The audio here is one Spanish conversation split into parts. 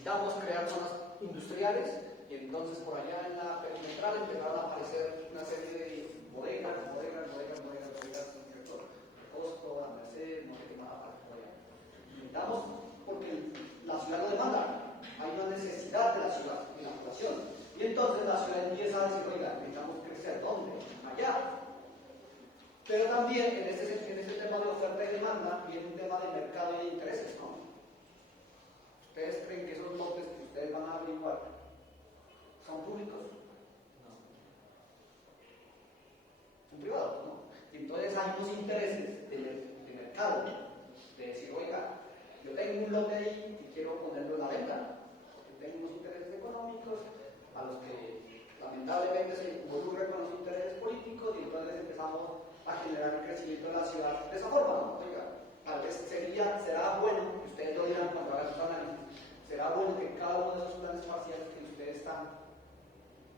necesitamos crear zonas industriales, y entonces por allá en la perimetral empezaron a aparecer una serie de bodegas, Costo, la Merced, no sé qué más, por allá. Necesitamos, porque la ciudad lo demanda, hay una necesidad de la ciudad, de la población. Y entonces la ciudad empieza a decir, oiga, necesitamos crecer, ¿dónde? Allá. Pero también en ese tema de oferta y demanda viene un tema de mercado y de intereses, ¿no? ¿Ustedes creen que esos lotes que ustedes van a averiguar son públicos? No. Son privados, ¿no? Y entonces hay unos intereses de mercado, de decir, oiga, yo tengo un lote ahí y quiero ponerlo en la venta, porque tengo unos intereses económicos a los que lamentablemente se involucran con los intereses políticos, y entonces empezamos a generar el crecimiento de la ciudad de esa forma, ¿no? Oiga, tal vez será bueno, que ustedes lo dirán cuando hagan su análisis, será bueno que cada uno de esos planes parciales que ustedes están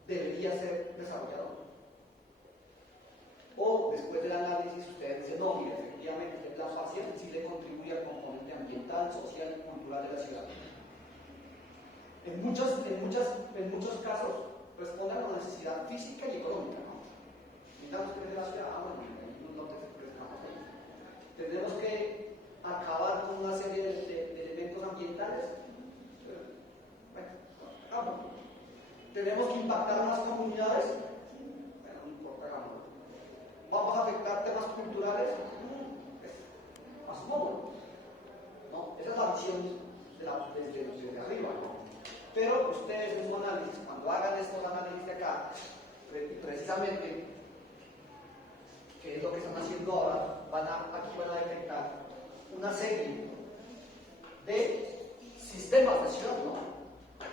debería ser desarrollado. O después del análisis ustedes dicen, no, mire, efectivamente el plan parcial sí le contribuye al componente ambiental, social y cultural de la ciudad. En muchos casos responde a la necesidad física y económica, ¿no? Necesitamos crecer la ciudad, bueno, no te expresamos ahí. Tenemos que acabar con una serie de elementos ambientales. Bueno, vamos. Tenemos que impactar a las comunidades. Bueno, no importa, vamos. Vamos a afectar temas culturales. Asumo, ¿no? Esa es la visión desde arriba, ¿no? Pero ustedes en su análisis, cuando hagan estos análisis de acá, precisamente, que es lo que están haciendo ahora, aquí van a detectar una serie de sistemas de ciudad, ¿no?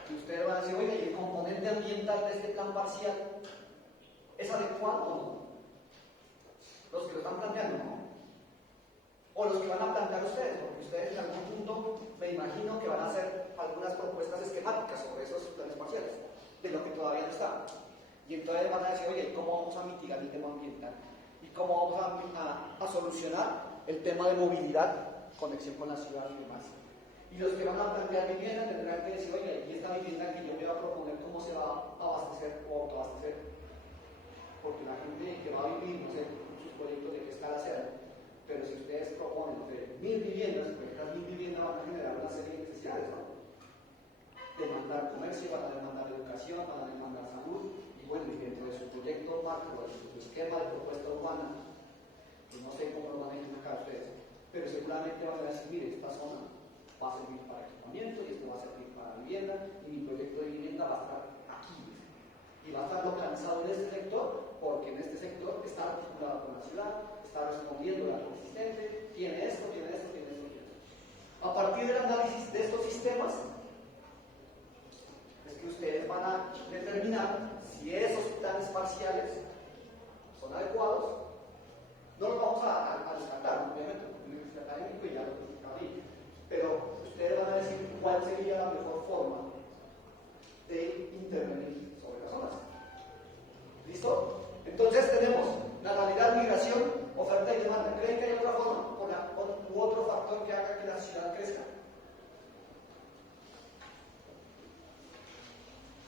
Y ustedes van a decir, oye, ¿y el componente ambiental de este plan parcial es adecuado o no? Los que lo están planteando, ¿no? O los que van a plantear ustedes, porque ustedes en algún punto me imagino que van a hacer algunas propuestas esquemáticas sobre esos planes parciales, de lo que todavía no está. Y entonces van a decir, oye, ¿cómo vamos a mitigar el tema ambiental? ¿Y cómo vamos a solucionar el tema de movilidad, conexión con la ciudad y demás? Y los que van a plantear vivienda tendrán que decir, oye, y esta vivienda que yo me voy a proponer, ¿cómo se va a abastecer o autoabastecer? Porque la gente que va a vivir, no sé, sus proyectos de qué escala sean, pero si ustedes proponen entre 1000 viviendas, pues estas 1000 viviendas van a generar una serie de necesidades, ¿no? Demandar comercio, van a demandar educación, van a demandar salud, y bueno, y dentro de su proyecto macro, de su esquema de propuesta urbana, pues no sé cómo lo manejan acá ustedes, pero seguramente van a decir, mire, esta zona va a servir para equipamiento y esto va a servir para vivienda, y mi proyecto de vivienda va a estar aquí, y va a estar localizado en este sector, porque en este sector está articulado con la ciudad, está respondiendo a lo existente, tiene esto, tiene esto, tiene esto, tiene esto. A partir del análisis de estos sistemas, es que ustedes van a determinar si esos planes parciales son adecuados. No los vamos a descartar, obviamente, porque es académico y ya lo explicaré, pero ustedes van a decir cuál sería la mejor forma de intervenir sobre las zonas. ¿Listo? Entonces tenemos natalidad, migración, oferta y demanda. ¿Creen que hay otra forma u otro factor que haga que la ciudad crezca?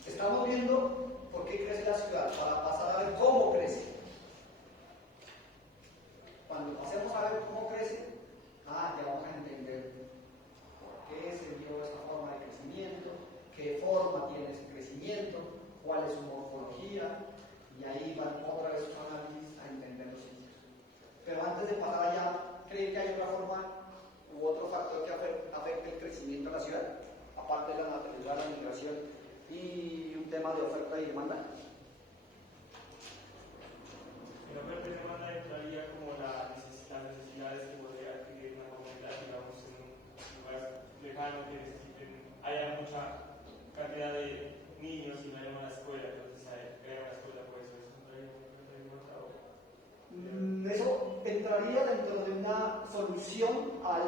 Estamos viendo por qué crece la ciudad, para pasar a ver cómo crece. Cuando pasemos a ver cómo crece, ya vamos a entender por qué se dio esta forma de crecimiento, qué forma tiene ese crecimiento, cuál es su morfología, y ahí van otra vez sus análisis a entender los sitios. Pero antes de pasar allá, ¿creen que hay otra forma u otro factor que afecte el crecimiento de la ciudad? Aparte de la natalidad, la migración y un tema de oferta y demanda. En oferta y demanda entraría como las necesidades que podría adquirir una comunidad, digamos, en un lugar lejano que necesiten, haya mucha cantidad de niños y vayan a la escuela, entonces crear una escuela, pues eso entraría en oferta y demanda. Eso entraría dentro de una solución a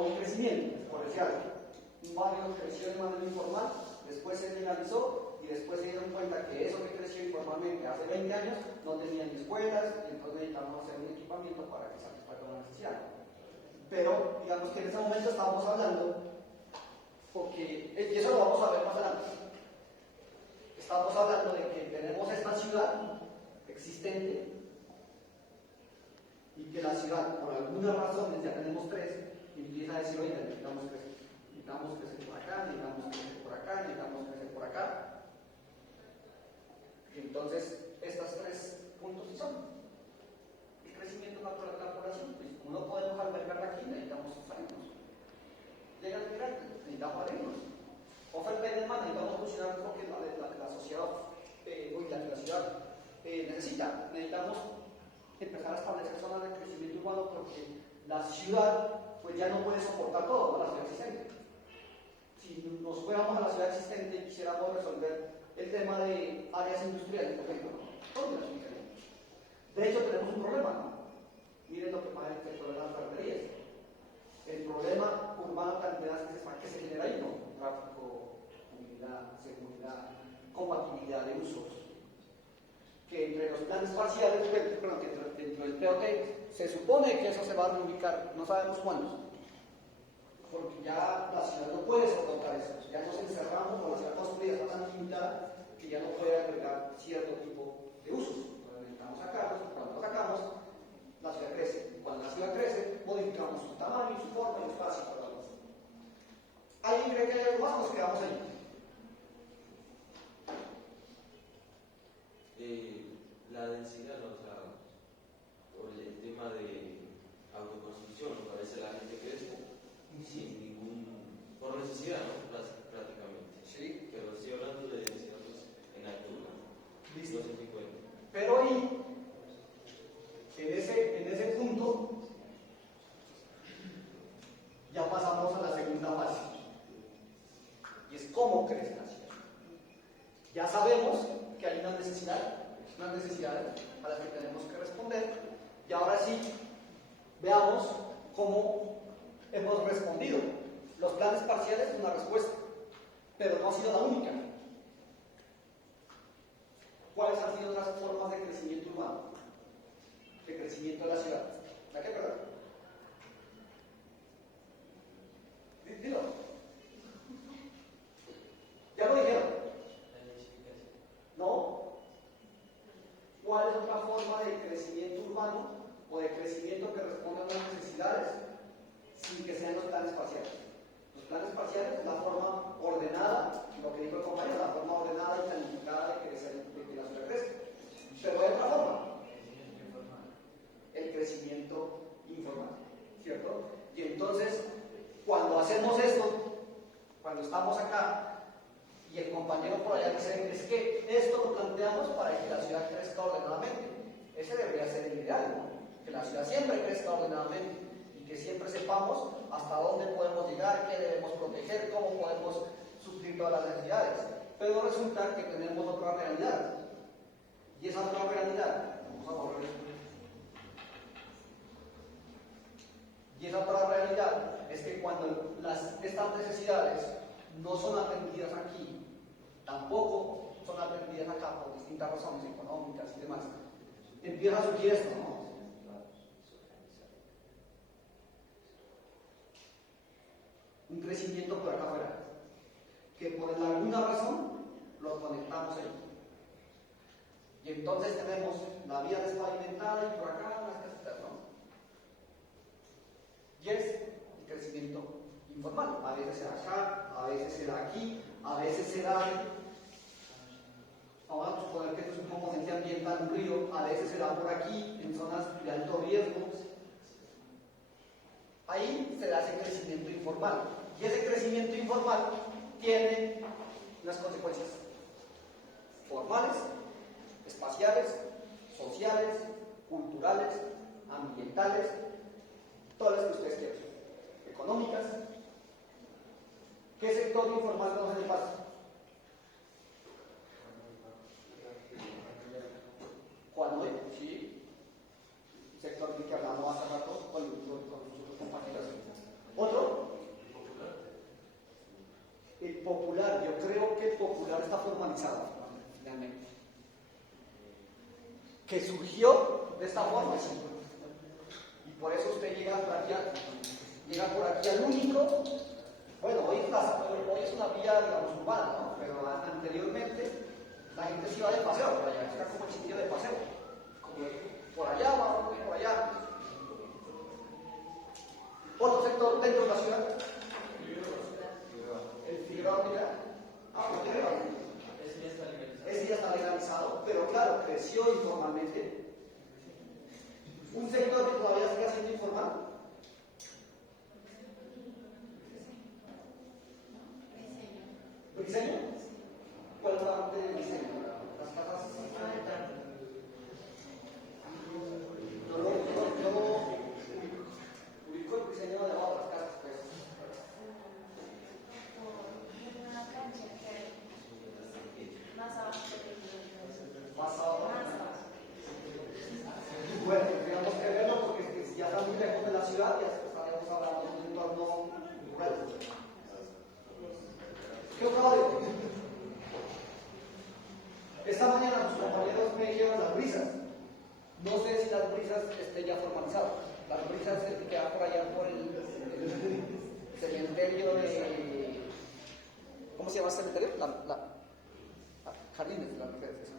un crecimiento, por decir algo. Un barrio creció de manera informal, después se legalizó y después se dieron cuenta que eso que creció informalmente hace 20 años no tenía ni escuelas, y entonces necesitamos hacer un equipamiento para que satisfaga una necesidad. Pero digamos que en ese momento estábamos hablando Porque, y eso lo vamos a ver más adelante. Estamos hablando de que tenemos esta ciudad existente y que la ciudad, por algunas razones, ya tenemos tres, y empieza a decir, oye, necesitamos crecer por acá, necesitamos crecer por acá, necesitamos crecer por acá. Y entonces, estos tres puntos sí son el crecimiento natural de la población. Pues, como no podemos albergarla aquí, necesitamos salirnos. Llegan migrantes, necesitamos abrirnos. Oferta y demanda, necesitamos funcionar lo que la sociedad la ciudad necesita. Necesitamos empezar a establecer zonas de crecimiento urbano porque la ciudad pues ya no puede soportar todo, ¿no? La ciudad existente. Si nos fuéramos a la ciudad existente y quisiéramos resolver el tema de áreas industriales, por ejemplo, ¿dónde las ubicaríamos? De hecho, tenemos un problema, ¿no? Miren lo que pasa en el sector de las ferreterías. El problema urbano también que se genera ahí, ¿no? Tráfico, movilidad, seguridad, compatibilidad de usos. Que entre los planes parciales, que dentro del POT, se supone que eso se va a reubicar, no sabemos cuándo. Porque ya la ciudad no puede soportar eso. Ya nos encerramos con la ciudad construida, está tan limitada que ya no puede agregar cierto tipo de usos. Entonces necesitamos sacarlos, cuando lo sacamos, la ciudad crece. Cuando la ciudad crece, modificamos su tamaño, su forma y su espacio. ¿Alguien cree que hay algo más? Nos quedamos ahí. La densidad, o sea, por el tema de autoconstrucción, me parece la gente crece sin ningún, por necesidad, ¿no? Prácticamente. Sí. Pero estoy hablando de densidad en altura. Listo. No sé si cuenta. Pero ahí, en ese punto, ya pasamos a la segunda fase. Y es cómo crece la ciudad. Ya sabemos que hay unas necesidades a las que tenemos que responder. Y ahora sí, veamos cómo hemos respondido. Los planes parciales es una respuesta, pero no ha sido la única. ¿Cuáles han sido otras formas de crecimiento urbano? De crecimiento de la ciudad. ¿La qué, perdón? Dilo. ¿Ya lo dijeron? ¿No? ¿Cuál es otra forma de crecimiento urbano o de crecimiento que responde a unas necesidades sin que sean los planes parciales? Los planes parciales es la forma ordenada, lo que dijo el compañero, la forma ordenada y planificada de que la ciudad crezca. Pero hay otra forma, el crecimiento informal, ¿cierto? Y entonces, cuando hacemos esto, cuando estamos acá, y el compañero por allá dice, es que esto lo planteamos para que la ciudad crezca ordenadamente. Ese debería ser el ideal, ¿no? Que la ciudad siempre crezca ordenadamente y que siempre sepamos hasta dónde podemos llegar, qué debemos proteger, cómo podemos suplir todas las necesidades. Pero resulta que tenemos otra realidad. Y esa otra realidad, vamos a borrar esto. Y esa otra realidad es que cuando estas necesidades no son atendidas aquí, tampoco son atendidas acá por distintas razones económicas y demás, empieza a surgir esto, ¿no? Un crecimiento por acá afuera, que por alguna razón lo conectamos ahí. Y entonces tenemos la vía despavimentada y por acá las casitas, ¿no? Y es el crecimiento informal. A veces será acá, a veces será aquí, a veces será, vamos a suponer que esto es un componente ambiental, un río, a veces será por aquí, en zonas de alto riesgo. Ahí se da ese crecimiento informal. Y ese crecimiento informal tiene unas consecuencias formales, espaciales, sociales, culturales, ambientales, todas las que ustedes quieran, económicas. ¿Qué sector informal no se le pasa? Cuando sí, sector del que hablamos hace rato con sus compañeros. ¿Otro? El popular. Yo creo que el popular está formalizado, finalmente. Que surgió de esta forma, sí. Y por eso usted llega por aquí al único Bueno, hoy es una vía, digamos, urbana, ¿no? Pero anteriormente la gente se iba de paseo por allá, era como el sitio de paseo. Como por allá, vamos por allá. Otro sector dentro de la ciudad. El Figueroa Unidad. Ese ya está legalizado, pero claro, creció informalmente. Un sector que todavía sigue siendo informal. ¿Briseño? ¿Cuál es la parte del diseño? Las casas. Yo ubico el diseño de abajo de las casas, pues. Una cancha que hay más abajo. Más abajo. Bueno, tenemos que verlo porque si ya está muy lejos de la ciudad, ya estaríamos hablando de un entorno rural. ¿Qué ocurrió? Esta mañana tus compañeros me dijeron las brisas. No sé si las brisas estén ya formalizadas. Las brisas que quedan por allá por el cementerio de... ¿Cómo se llama el cementerio? Jardines, la referencia.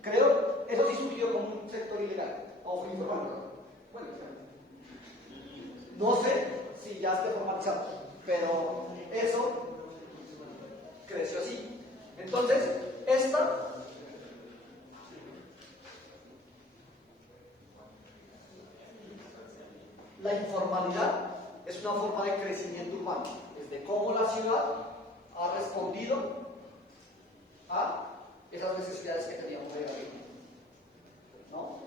Creo, eso sí surgió como un sector ilegal, o informal. Bueno, no sé si ya esté formalizado, pero eso creció así. Entonces, la informalidad es una forma de crecimiento urbano, es de cómo la ciudad ha respondido a esas necesidades que teníamos de arriba, ¿no?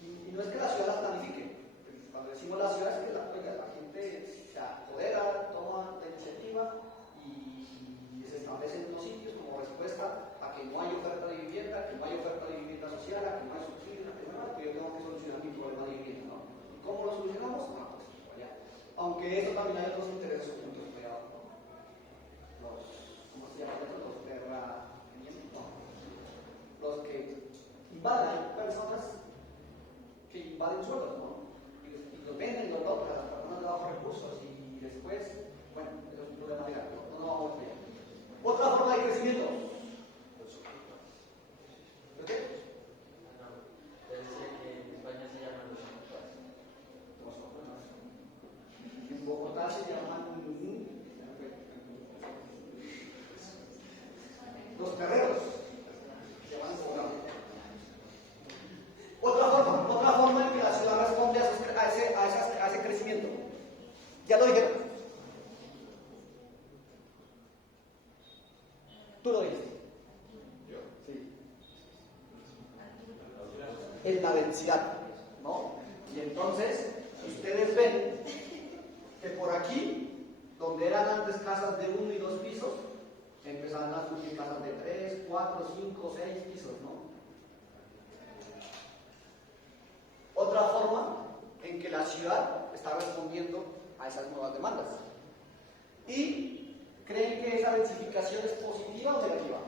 Y no es que la ciudad las planifique. Cuando decimos la ciudad es que la gente se apodera, toma la iniciativa y se establecen unos sitios como respuesta a que no hay oferta de vivienda, que no hay oferta de vivienda social, a que no hay subsidio, a que no, que yo tengo que solucionar mi problema de vivienda, ¿no? ¿Y cómo lo solucionamos? Ah, pues allá. Aunque eso también hay otros intereses ocultos, ¿no? ¿Cómo se llaman esos? Los terratenientes, no. Los que invaden, hay personas que invaden suelos, ¿no? Y los venden, los otros a las personas de bajos recursos y después, bueno, eso es un problema legal, no vamos a ver. Otra forma de crecimiento. ¿Por qué? En España se llaman los ocupas. En Bogotá se llaman los terreros. Se llaman Bogotá. Otra forma en que la ciudad responde a ese crecimiento. ¿Ya lo dijeron? ¿Tú lo dijiste? ¿Yo? Sí. En la densidad, ¿no? Y entonces, ustedes ven que por aquí, donde eran antes casas de 1 y 2 pisos, empezaron a surgir casas de 3, 4, 5, 6 pisos, ¿no? Otra forma en que la ciudad está respondiendo a esas nuevas demandas. ¿Y creen que esa densificación es positiva o negativa?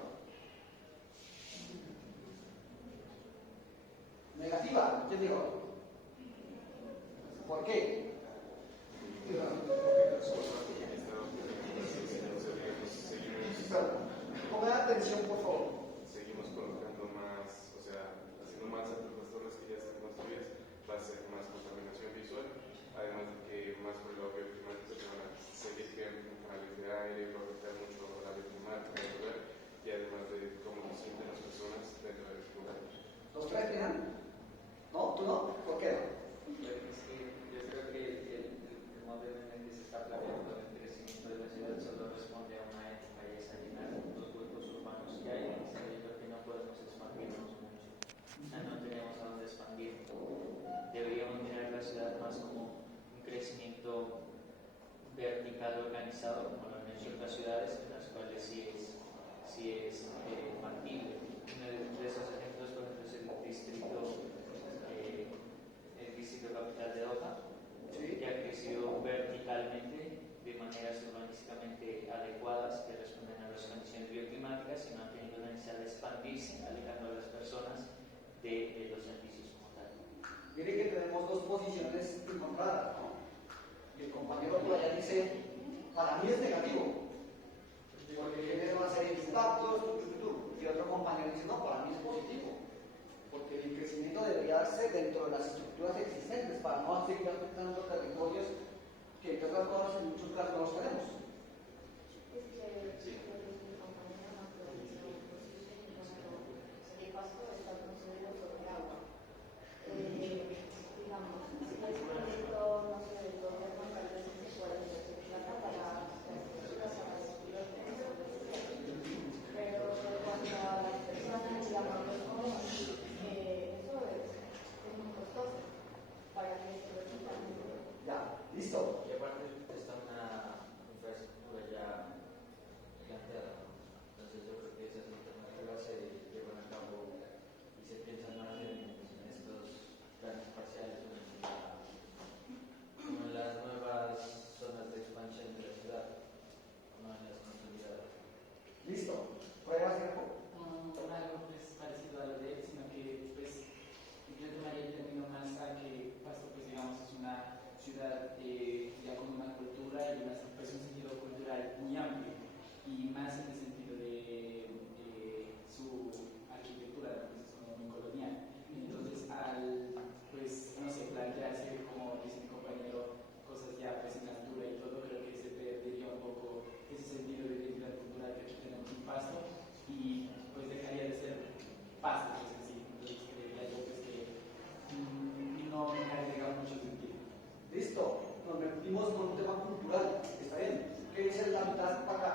Negativa, ¿quién dijo? ¿Por qué? Pongan atención, por favor. Seguimos colocando más, o sea, haciendo más altas las torres que ya están construidas, va a ser más contaminación visual, además de que más por el cambio climático se van a seguir creando canales de aire, va a afectar mucho la vida climática del lugar y además de cómo se sienten las personas dentro del lugar. ¿Los tres tienen? ¿No? ¿Tú no? ¿Por qué no? Yo creo que el modelo en el que se está planeando el crecimiento de la ciudad solo responde a una época y es a llenar los huecos urbanos que hay. Yo creo que no podemos expandirnos mucho. O sea, no tenemos a dónde expandir. Deberíamos mirar la ciudad más como un crecimiento vertical organizado, como lo han hecho otras ciudades, en las cuales sí es factible. Uno de esos ejemplos, por ejemplo, es el distrito capital de Doha, Sí. que ha crecido verticalmente de maneras urbanísticamente adecuadas que responden a las condiciones bioclimáticas y no han tenido la necesidad de expandirse, alejando a las personas de los servicios como tal. Mire que tenemos dos posiciones encontradas, ¿no? Y el compañero por allá dice Para mí es negativo, porque genera una serie de impactos, y otro compañero dice, no, para mí es positivo, porque el crecimiento debería darse dentro de las estructuras existentes para no seguir afectando territorios que, entre otras cosas, en muchos casos no los tenemos. Ya, listo. Y aparte está una infraestructura ya planteada, ¿no? Entonces yo creo que esas alternativas se llevan a cabo y se piensan más en estos planes parciales como en las nuevas zonas de expansión de la ciudad, no en las consolidadas. Listo. ¿Pruebas, Sergio? Algo pues parecido a lo de él, sino que pues yo tomaría el término más a que Pasto pues digamos es una ciudad ya con una cultura y pues, un sentido cultural muy amplio y más en el sentido de su arquitectura, pues es como muy colonial. Entonces al pues no sé, plantearse como dice mi compañero cosas ya pues en altura y todo, creo que se perdería un poco ese sentido de identidad cultural que aquí tenemos en Pasto y pues dejaría de ser Pasto, pues así. Entonces creería yo pues que no me agrega mucho sentido. Listo. Nos metimos con un tema cultural. Está bien. ¿Qué dice la mitad para acá?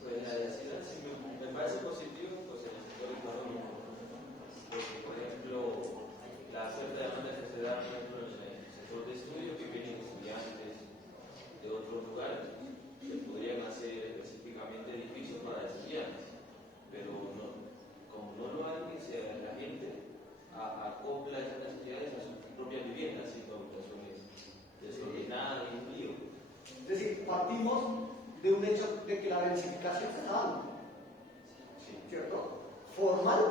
Pues la ciudad sí me parece positivo pues, en el sector económico, porque por ejemplo la cierta demanda que se da por ejemplo, en el sector de estudio que vienen estudiantes de otros lugares, se podrían hacer específicamente edificios para estudiantes, pero no, como no lo hacen, la gente acopla esas necesidades a sus propias viviendas, sin habitaciones desordenadas y un lío. Es decir, partimos de un hecho de que la densificación se está dando, ¿cierto? ¿Formal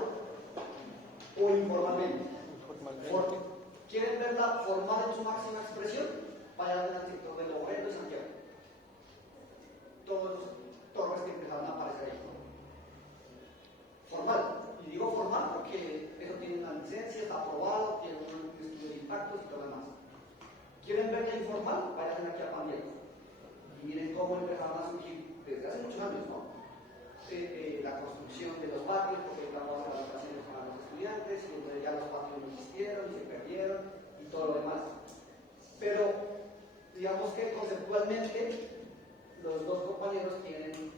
o informalmente? ¿Quieren verla formal en su máxima expresión? Vayan al sector del obrero y Santiago. Todos los torres que empezaron a aparecer ahí. Formal. Y digo formal porque eso tiene una licencia, está aprobado, tiene un estudio de impactos y todo lo demás. ¿Quieren verla informal? Vayan aquí a Paniego. Y miren cómo empezaron a surgir desde hace muchos años, ¿no? La construcción de los patios, porque estamos en las vacaciones para los estudiantes, y donde ya los patios no existieron y se perdieron y todo lo demás. Pero digamos que conceptualmente los dos compañeros tienen,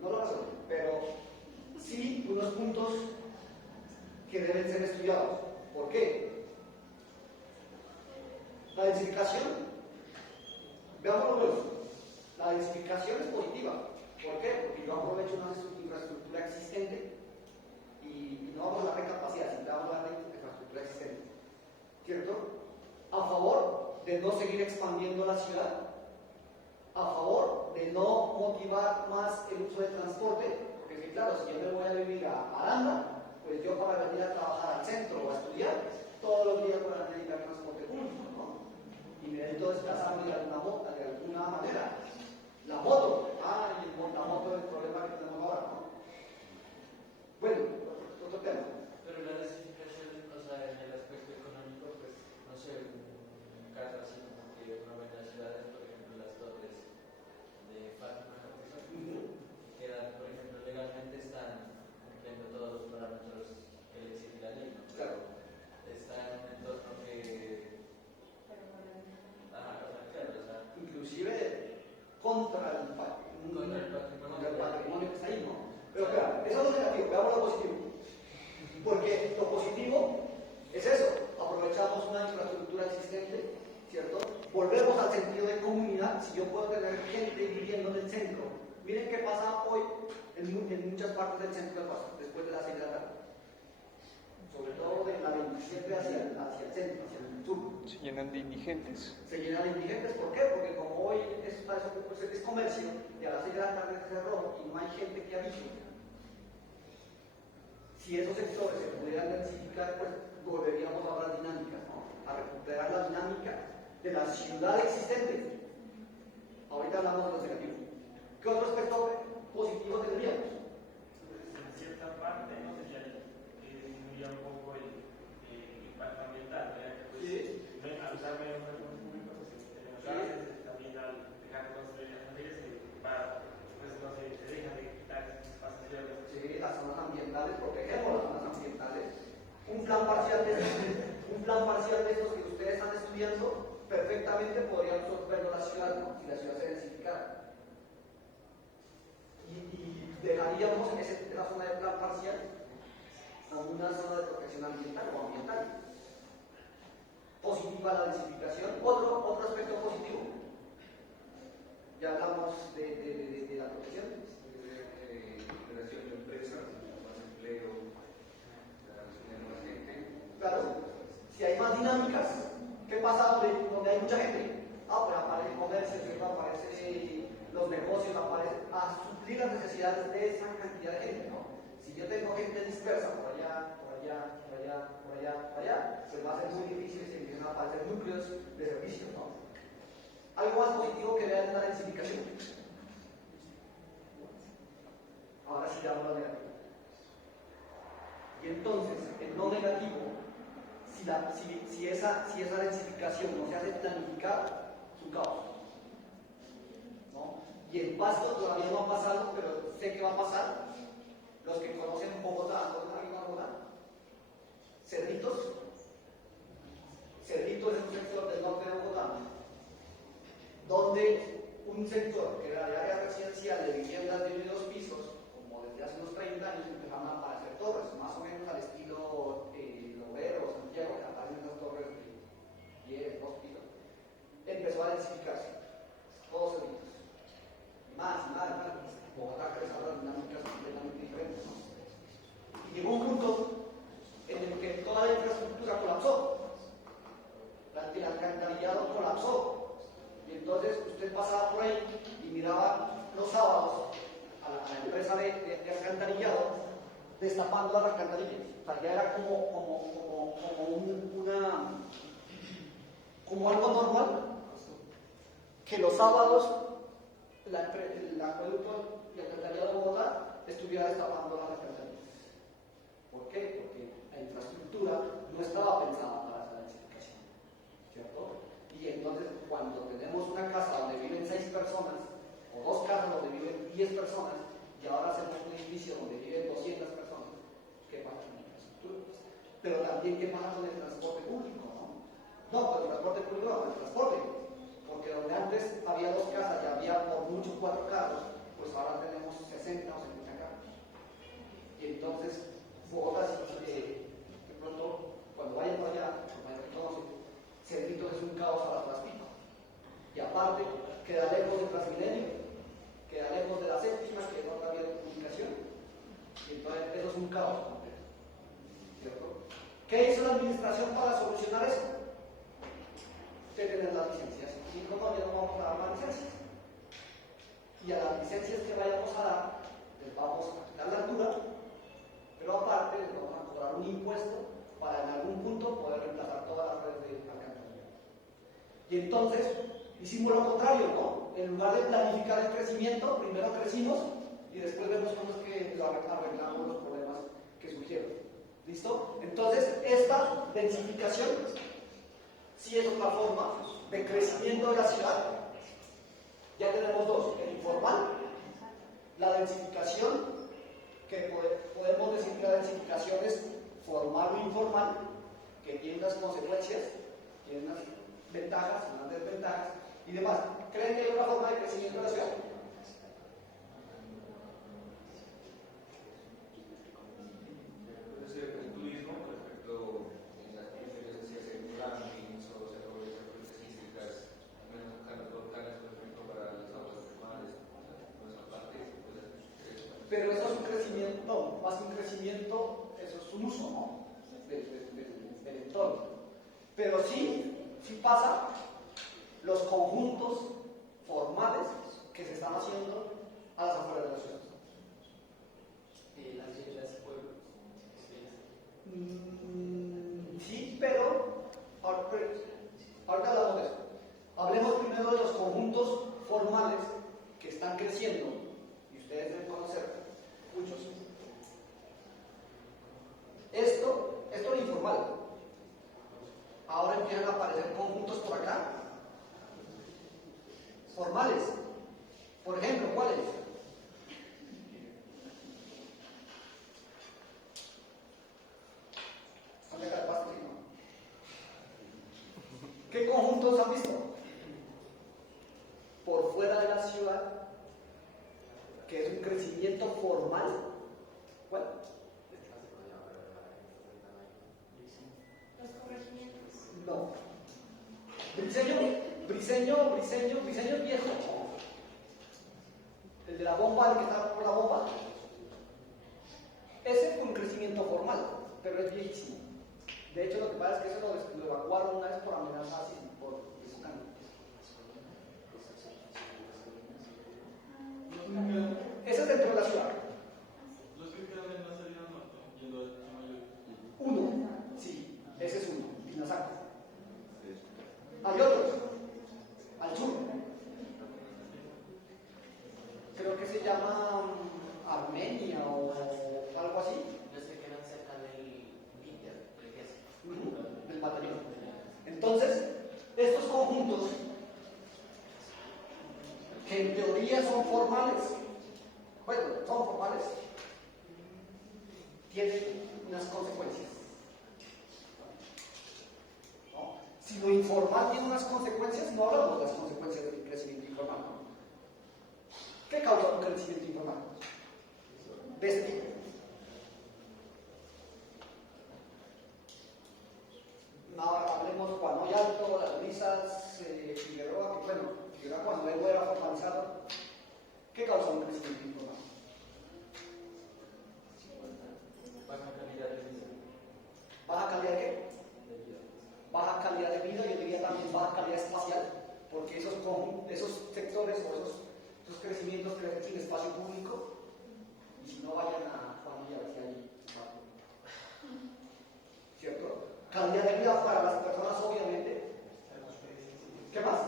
no lo resuelven, pero sí unos puntos que deben ser estudiados. ¿Por qué? La densificación, veámoslo, la densificación es positiva. ¿Por qué? Porque yo aprovecho una infraestructura existente y no vamos a hablar de capacidad, sino vamos a hablar de infraestructura existente. ¿Cierto? A favor de no seguir expandiendo la ciudad, a favor de no motivar más el uso del transporte, porque sí, claro, si yo me voy a vivir a Aranda, pues yo para venir a trabajar al centro o a estudiar, todos los días voy a necesitar transporte público, ¿no? Y me necesito desplazarme de alguna manera. La moto, y el montamoto es el problema que tenemos ahora, ¿no? Bueno, otro tema. Pero la densificación, o sea, en el aspecto económico, pues, no sé, un caso así como que uno ve en las ciudades, por ejemplo, las torres de Fátima, que quedan, por ejemplo, legalmente están cumpliendo todos los parámetros que le exige la ley, ¿no? Claro. Está en un entorno que... claro, o sea... Inclusive contra el patrimonio que está ahí, ¿no? Pero claro, eso es lo negativo, veamos lo positivo. Porque lo positivo es eso, aprovechamos una infraestructura existente, ¿cierto? Volvemos al sentido de comunidad, si yo puedo tener gente viviendo en el centro. Miren qué pasa hoy en muchas partes del centro de Pasto, después de las 6 de la tarde. Sobre todo de la 27 hacia el centro, hacia el sur. Se llenan de indigentes. Se llenan de indigentes, ¿por qué? Porque como hoy es comercio y a las 6 de la tarde se cerró y no hay gente que habite. Si esos sectores se pudieran densificar, pues volveríamos a otras dinámicas, ¿no? a recuperar la dinámica de la ciudad existente. Ahorita hablamos de los negativos. ¿Qué otro aspecto positivo tendríamos? En cierta parte, no sé si disminuiría un poco el impacto ambiental, ¿verdad? Pues, Sí. al usar menos recursos públicos, tenemos gases, también al dejar de construir las familias, pues no se dejan de quitar esos espacios verdes. Sí, las zonas ambientales, protegemos las zonas ambientales. Un plan parcial de estos que ustedes están estudiando perfectamente podría absorberlo la ciudad, ¿no? Si la ciudad se densificara. Y dejaríamos esa zona de plan parcial como una zona de protección ambiental o ambiental. Positiva la densificación. Otro aspecto positivo. Ya hablamos de la protección. Creación de empresas, más empleo, tener más gente. Claro, si hay más dinámicas, ¿qué pasa donde hay mucha gente? Pues aparece el comercio, ¿cierto? Aparece los negocios, aparece a suplir las necesidades de esa cantidad de gente, ¿no? Si yo tengo gente dispersa por allá, pues va a ser muy difícil si empiezan a aparecer núcleos de servicio, ¿no? Algo más positivo que vean en la densificación. Ahora sí damos lo negativo. Y entonces, en lo negativo, si esa densificación no se hace planificada, es un caos. ¿No? Y en Pasto todavía no ha pasado, pero sé que va a pasar. Los que conocen Bogotá, ¿conocen alguien a Bogotá? Cerritos es un sector del norte de Bogotá, donde un sector que era de área residencial de viviendas de 1 y 2 pisos, como desde hace unos 30 años empezaron a aparecer torres, más o menos al estilo Lovero o Santiago, que aparecen esas torres de 10, 2 pisos, empezó a densificarse, todos cerritos. Más. Bogotá crece a las dinámicas completamente diferentes, ¿no? Y llegó un punto en el que toda la infraestructura colapsó. El alcantarillado colapsó. Y entonces usted pasaba por ahí y miraba los sábados a la empresa de alcantarillado destapando las alcantarillas. O sea, ya era como algo normal que los sábados el acueducto y alcantarillado de Bogotá estuviera destapando las alcantarillas. ¿Por qué? Porque la infraestructura no estaba pensada para esa densificación, ¿cierto? Y entonces cuando tenemos una casa donde viven 6 personas o 2 casas donde viven 10 personas y ahora hacemos un edificio donde viven 200 personas, ¿qué pasa con la infraestructura? Pero también ¿qué pasa con el transporte público? No, con el transporte público no, con el transporte. Porque donde antes había 2 casas y había por mucho 4 carros, pues ahora tenemos 60 o 70 carros. Y entonces, Bogotá, de pronto, cuando vayan para allá, Cerritos es un caos a la traspico. Y aparte, queda lejos del Transmilenio, queda lejos de la séptima, que es otra vía de comunicación. Y entonces, eso es un caos completo. ¿Cierto? ¿Qué hizo la administración para solucionar eso? Tener las licencias. Y como ya no vamos a dar más licencias. Y a las licencias que vayamos a dar, les vamos a quitar la altura, pero aparte les vamos a cobrar un impuesto para en algún punto poder reemplazar todas las redes de alcantarillado. Y entonces hicimos lo contrario, ¿no? En lugar de planificar el crecimiento, primero crecimos y después vemos cómo es que arreglamos los problemas que surgieron. ¿Listo? Entonces, esta densificación sí es otra forma de crecimiento de la ciudad. Ya tenemos 2, el informal, la densificación, que podemos decir que la densificación es formal o informal, que tiene unas consecuencias, tiene unas ventajas, unas desventajas y demás. ¿Creen que hay otra forma de crecimiento de la ciudad? El turismo, respecto en las periferias hacia el glamping, o sea, aprovechar fuentes hídricas, menos locales, por ejemplo, para las aguas termales, toda esa parte, pero eso es un crecimiento, no, más que un crecimiento, eso es un uso, ¿no? Del entorno. Pero sí pasa los conjuntos formales que se están haciendo a las afueras de la ciudad. Las villas, pueblos. Sí, pero ¿Qué conjuntos han visto? Por fuera de la ciudad, que es un crecimiento formal. ¿Cuál? Los corregimientos. No. Briseño es viejo. El de la bomba, el que está por la bomba. Ese fue un crecimiento formal, pero es viejísimo. De hecho, lo que pasa es que eso lo evacuaron una vez por amenazas y por ese es dentro de la ciudad. Los que quedan en la salida norte, yendo al Chimayo. Uno, sí, ese es uno, Pinazaco. Hay otros, al sur. Creo que se llama Armenia o algo así. Los que quedan cerca del Inter, Del batallón. Entonces, estos conjuntos, que en teoría son formales, bueno, son formales, tienen unas consecuencias. ¿No? Si lo informal tiene unas consecuencias, no hablamos de las consecuencias del crecimiento informal. ¿Qué causa un crecimiento informal? De este tipo. Ahora hablemos cuando hay alto, las brisas, Figueroa, que bueno, Figueroa cuando luego era formalizado, ¿qué causa un crecimiento informal? Baja calidad de vida. ¿Baja calidad de qué? Baja calidad de vida, yo diría también baja calidad espacial, porque esos sectores o esos crecimientos crecen sin espacio público, y si no vayan a Juan Díaz, si hay espacio. ¿Cierto? Calidad de vida para las personas, obviamente. ¿Qué más?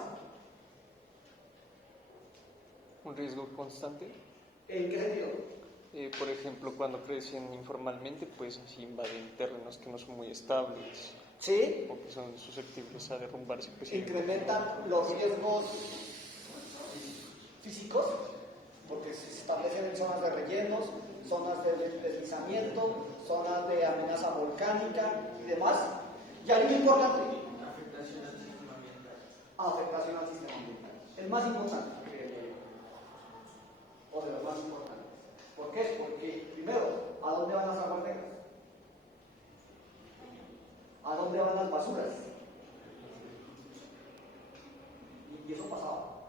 Un riesgo constante. ¿En qué sentido? Por ejemplo, cuando crecen informalmente, pues así invaden terrenos que no son muy estables Sí. o que son susceptibles a derrumbarse. Pues, Incrementan los riesgos físicos, porque se establecen en zonas de rellenos, zonas de deslizamiento, zonas de amenaza volcánica y demás. Y hay un importante. Afectación al sistema ambiental. Afectación al sistema ambiental. El más importante, o de los más importantes. ¿Por qué? Porque, primero, ¿a dónde van las aguas negras? ¿A dónde van las basuras? Y eso pasaba.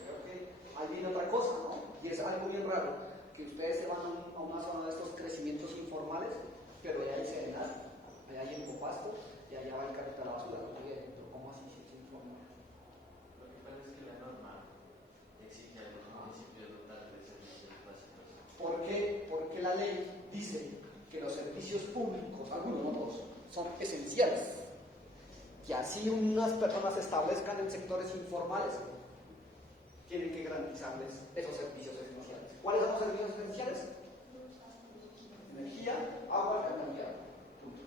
Creo que ahí viene otra cosa, ¿no? Y es algo bien raro, que ustedes se van a una zona de estos crecimientos informales, pero allá hay serenal, allá hay ecopasto, y allá va el carrito a la basura. Oye, pero ¿cómo así si es informal? Lo que pasa es que la norma exige a los municipios dotar de servicios básicos. ¿Por qué? Porque la ley dice que los servicios públicos, algunos no todos, son esenciales. Que así unas personas se establezcan en sectores informales, tienen que garantizarles esos servicios esenciales. ¿Cuáles son los servicios esenciales? Energía, agua y alcantarillado. Punto.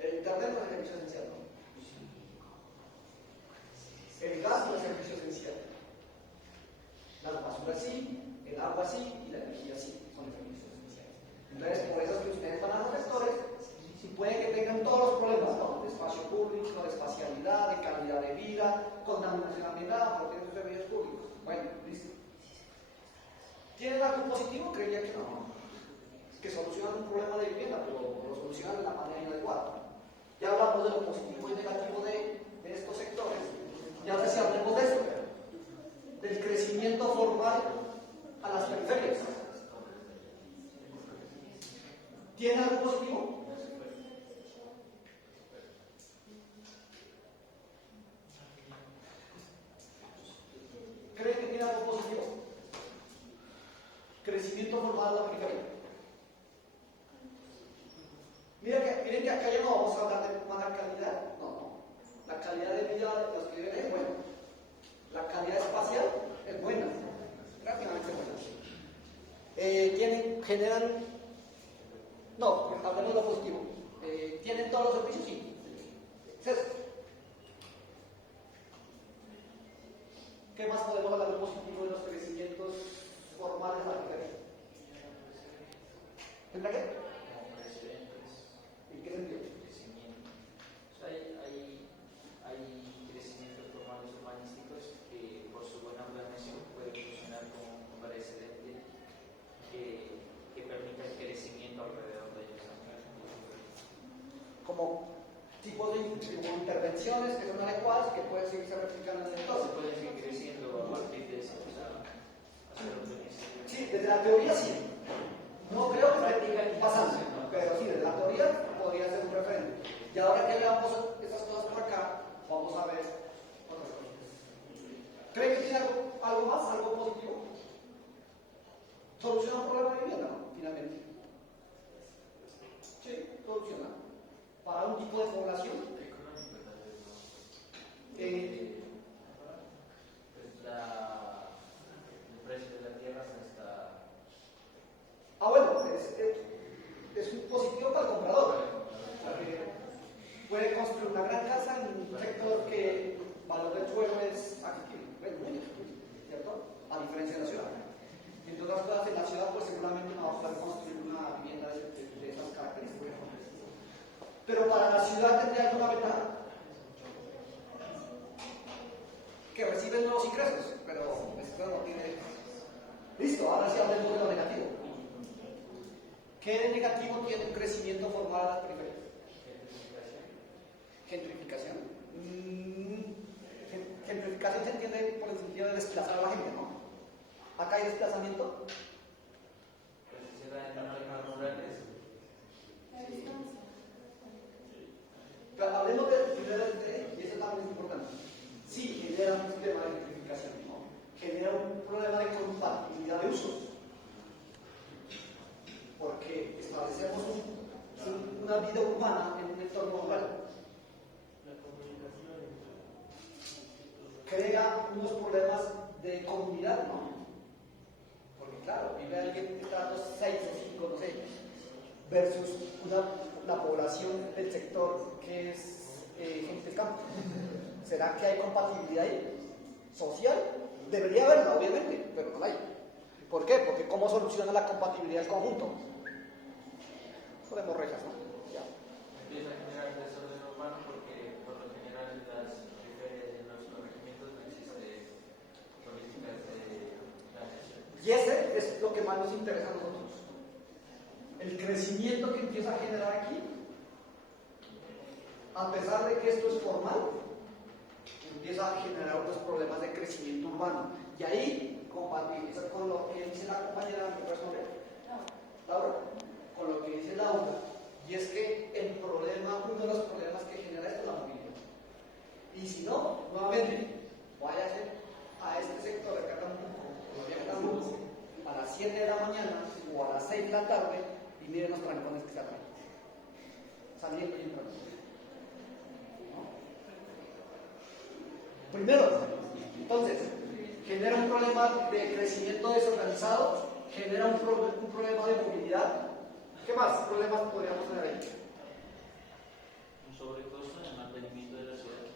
El internet no es servicio esencial, ¿no? El gas no es servicio esencial. Las basuras sí, el agua sí y la energía sí son servicios esenciales. Entonces, por eso es que ustedes van a los sectores y puede que tengan todos los problemas, ¿no? De espacio público, de espacialidad, de calidad de vida, contaminación ambiental, porque tienen sus servicios públicos. Bueno, listo. ¿Tienen algo positivo? Creía que no. Que solucionan un problema de vivienda, pero lo solucionan de la manera inadecuada. Ya hablamos de lo positivo y negativo de estos sectores. Y ahora sí hablemos de esto, del crecimiento formal a las periferias. ¿Tiene algo positivo? ¿Creen que tiene algo positivo? Crecimiento formal a la periferia. Miren que acá ya no vamos a hablar de mala calidad. No. La calidad de vida de los que viven es buena. La calidad espacial es buena. Prácticamente buena. Generan. No, hablemos de lo positivo. ¿Tienen todos los servicios? Sí. Es eso. ¿Qué más podemos hablar de positivo de los crecimientos formales a la periferia? ¿Tendrá qué? ¿En qué sentido? Crecimiento. O sea, hay como tipos de como intervenciones que son adecuadas que pueden seguirse replicando en el Se entorno. puede seguir creciendo a partir de eso, o sea, hacer un beneficio. Sí, desde la teoría sí. No creo que Práctica esté y pasando, aplicación, ¿no? pero sí, desde la teoría podría ser un referente. Y ahora que veamos esas cosas por acá, vamos a ver otras cosas. ¿Creen que tiene algo más, algo positivo? Soluciona un problema de vivienda, ¿no? Finalmente. Sí, soluciona. Para un tipo de población. Económico tal vez, ¿no? El precio de la tierra se está... Bueno, es un positivo para el comprador. Porque puede construir una gran casa en un sector que el valor del suelo es accesible, ¿cierto? A diferencia de la ciudad. Y entre otras cosas, en la ciudad, pues seguramente no va a poder construir una vivienda de esas características. Pero para la ciudad tendría alguna ventaja. Que reciben nuevos ingresos, pero esto no tiene. Listo, ahora sí hablemos de lo negativo. ¿Qué de negativo tiene un crecimiento formal a las periferias? Gentrificación. Gentrificación se entiende por el sentido de desplazar a la gente, ¿no? Acá hay desplazamiento. Pues se da en zonas rurales. Pero hablemos del primero y eso también es importante. Sí, genera un sistema de gentrificación, ¿no? Genera un problema de compatibilidad de usos. Porque establecemos una vida urbana en un entorno rural. Crea unos problemas de comunidad, ¿no? Porque claro, vive alguien que está a los 6 o 5, no sé, versus la población del sector que es gente del campo. ¿Será que hay compatibilidad ahí? ¿Social? Debería haberla, obviamente, pero no la hay. ¿Por qué? Porque ¿cómo soluciona la compatibilidad del conjunto? Ponemos rejas, ¿no? Ya. Empieza a generar desorden urbano porque por lo general en las periferias y en los corregimientos no existe políticas de planeación. Y ese es lo que más nos interesa a nosotros. El crecimiento que empieza a generar aquí, a pesar de que esto es formal, empieza a generar unos problemas de crecimiento urbano. Y ahí compatibiliza con lo que dice la compañera, ¿me puedes nombrar? Laura, con lo que dice Laura, y es que uno de los problemas que genera esto es la movilidad. Y si no, nuevamente, váyase a este sector de Catatumbo, a las 7 de la mañana o a las 6 de la tarde y miren los trancones que se abren. Saliendo y entrando. ¿No? Primero, entonces, genera un problema de crecimiento desorganizado, genera un problema de movilidad. ¿Qué más problemas podríamos tener ahí? Un sobrecosto en el mantenimiento de la ciudad.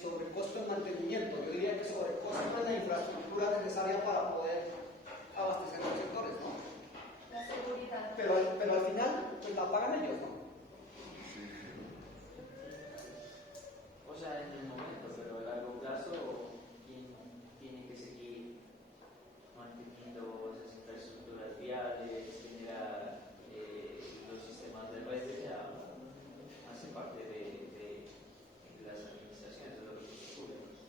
Sobrecosto en mantenimiento. Yo diría que sobrecosto en la infraestructura necesaria para poder abastecer los sectores, ¿no? La seguridad. Pero al final, pues la pagan ellos, ¿no? O sea, en el momento, pero a largo plazo, ¿quién tiene que seguir manteniendo esas infraestructuras viales, generar los sistemas de redes? Ya hace parte de las administraciones, de los recursos públicos.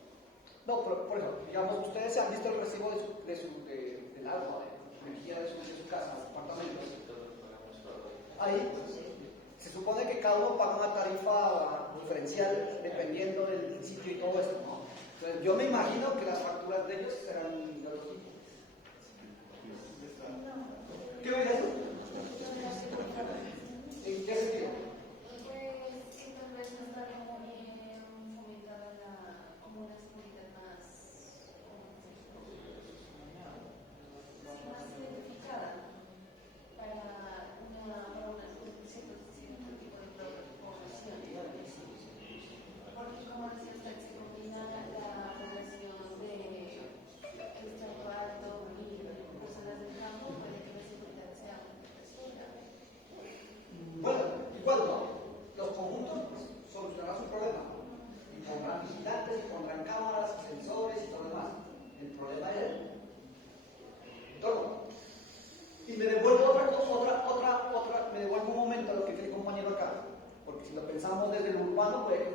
No, pero por eso, digamos, ustedes han visto el recibo del agua, de energía de su casa, de sus apartamentos. Ahí se supone que cada uno paga una tarifa diferencial dependiendo del sitio y todo esto, ¿no? Entonces, yo me imagino que las facturas de ellos serán de otro tipo. ¿Qué ven eso? ¿En qué sentido? Pues que tal vez no está como fomentada como una seguridad más identificada para un cierto tipo de población. Porque como decía usted, se combina la población de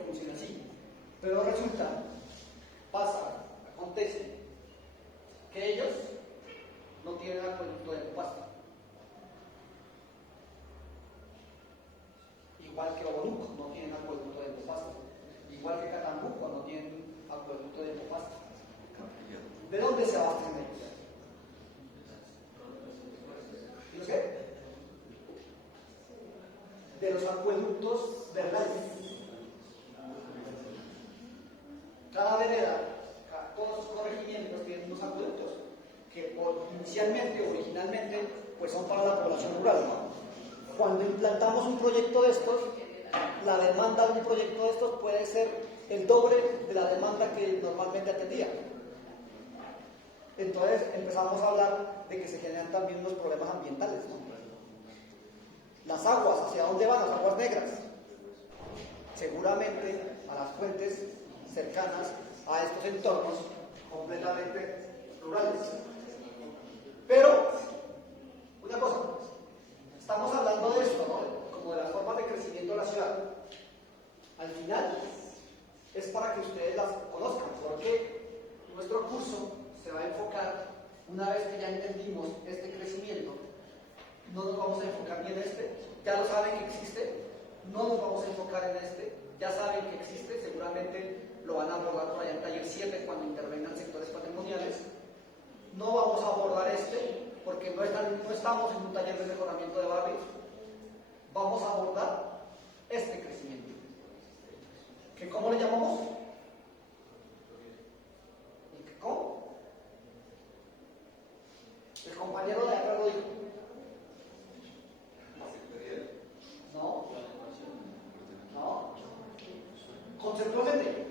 funcione así. Pero resulta, acontece, que ellos no tienen acueducto de Pasto. Igual que Obonuco no tienen acueducto de Pasto. Igual que Catambuco no tienen acueducto de Pasto. ¿De dónde se abastecen ellos? ¿Y los qué? De los acueductos verdales. Cada vereda, todos los corregimientos tienen unos acueductos que originalmente, pues son para la población rural, ¿no? Cuando implantamos un proyecto de estos, la demanda de un proyecto de estos puede ser el doble de la demanda que normalmente atendía. Entonces empezamos a hablar de que se generan también unos problemas ambientales, ¿no? Las aguas, ¿hacia dónde van? Las aguas negras. Seguramente a las fuentes cercanas a estos entornos completamente rurales. Pero, una cosa, estamos hablando de esto, ¿no? Como de las formas de crecimiento de la ciudad. Al final, es para que ustedes las conozcan, porque nuestro curso se va a enfocar, una vez que ya entendimos este crecimiento, no nos vamos a enfocar ni en este, ya lo saben que existe, no nos vamos a enfocar en este, ya saben que existe, seguramente lo van a abordar por allá en taller 7 cuando intervengan sectores patrimoniales. No vamos a abordar este, porque no estamos en un taller de mejoramiento de barrios, vamos a abordar este crecimiento. ¿Que cómo le llamamos? ¿Cómo? El compañero de acá lo dijo. No. Conceptualmente,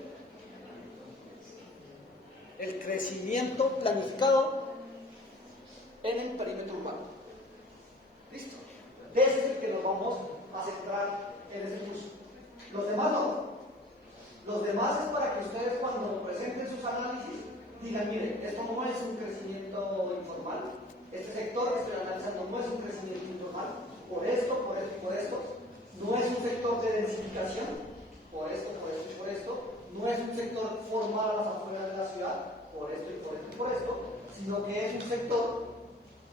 el crecimiento planificado en el perímetro urbano. ¿Listo? De ese es el que nos vamos a centrar en ese curso. Los demás no. Los demás es para que ustedes cuando presenten sus análisis digan, miren, esto no es un crecimiento informal, este sector que estoy analizando no es un crecimiento informal, por esto, por esto, no es un sector de densificación, por esto, no es un sector formal a las afueras de la ciudad, por esto y por esto, sino que es un sector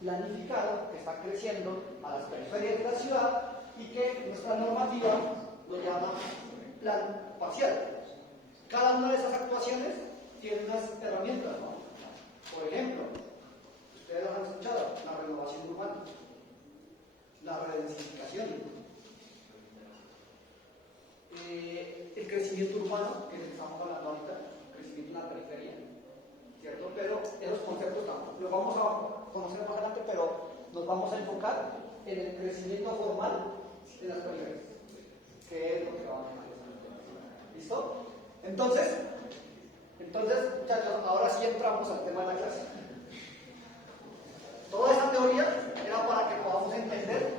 planificado que está creciendo a las periferias de la ciudad y que nuestra normativa lo llama plan parcial. Cada una de esas actuaciones tiene unas herramientas, ¿no? Por ejemplo, ustedes lo han escuchado, la renovación urbana, la redensificación, el crecimiento urbano, que es el que estamos hablando ahorita, el crecimiento en la periferia, ¿cierto? Pero esos conceptos los vamos a conocer más adelante, pero nos vamos a enfocar en el crecimiento formal de las periferias, que es lo que vamos a hacer. ¿Listo? Entonces, muchachos, ahora sí entramos al tema de la clase. Toda esa teoría era para que podamos entender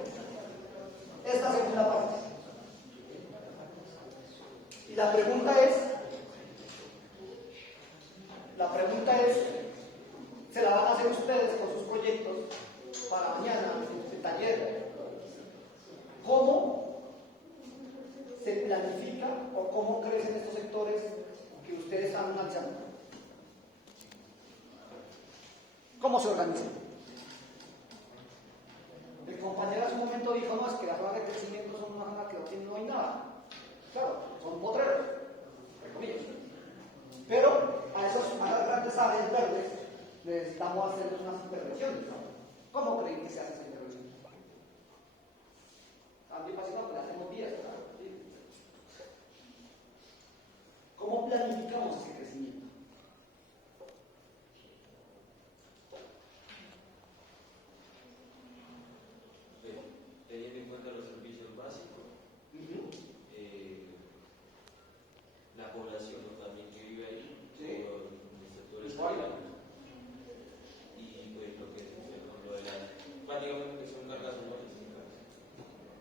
esta segunda parte. Y la pregunta es, se la van a hacer ustedes con sus proyectos para mañana, en el taller. ¿Cómo se planifica o cómo crecen estos sectores que ustedes están analizando? ¿Cómo se organizan? El compañero hace un momento dijo, no, es que las zonas de crecimiento son una zona que no hay nada. Claro, son potreros, entre comillas. Pero a esas grandes áreas verdes necesitamos hacerles unas intervenciones, ¿no? ¿Cómo creen que se hace esa intervención? También fácil, no, le hacemos días, claro. ¿Sí? ¿Cómo planificamos ese crecimiento? Teniendo en cuenta los servicios básicos, la población también que vive ahí, sí, los sectores privados, y pues lo que con lo de la, prácticamente que son cargas urbanísticas,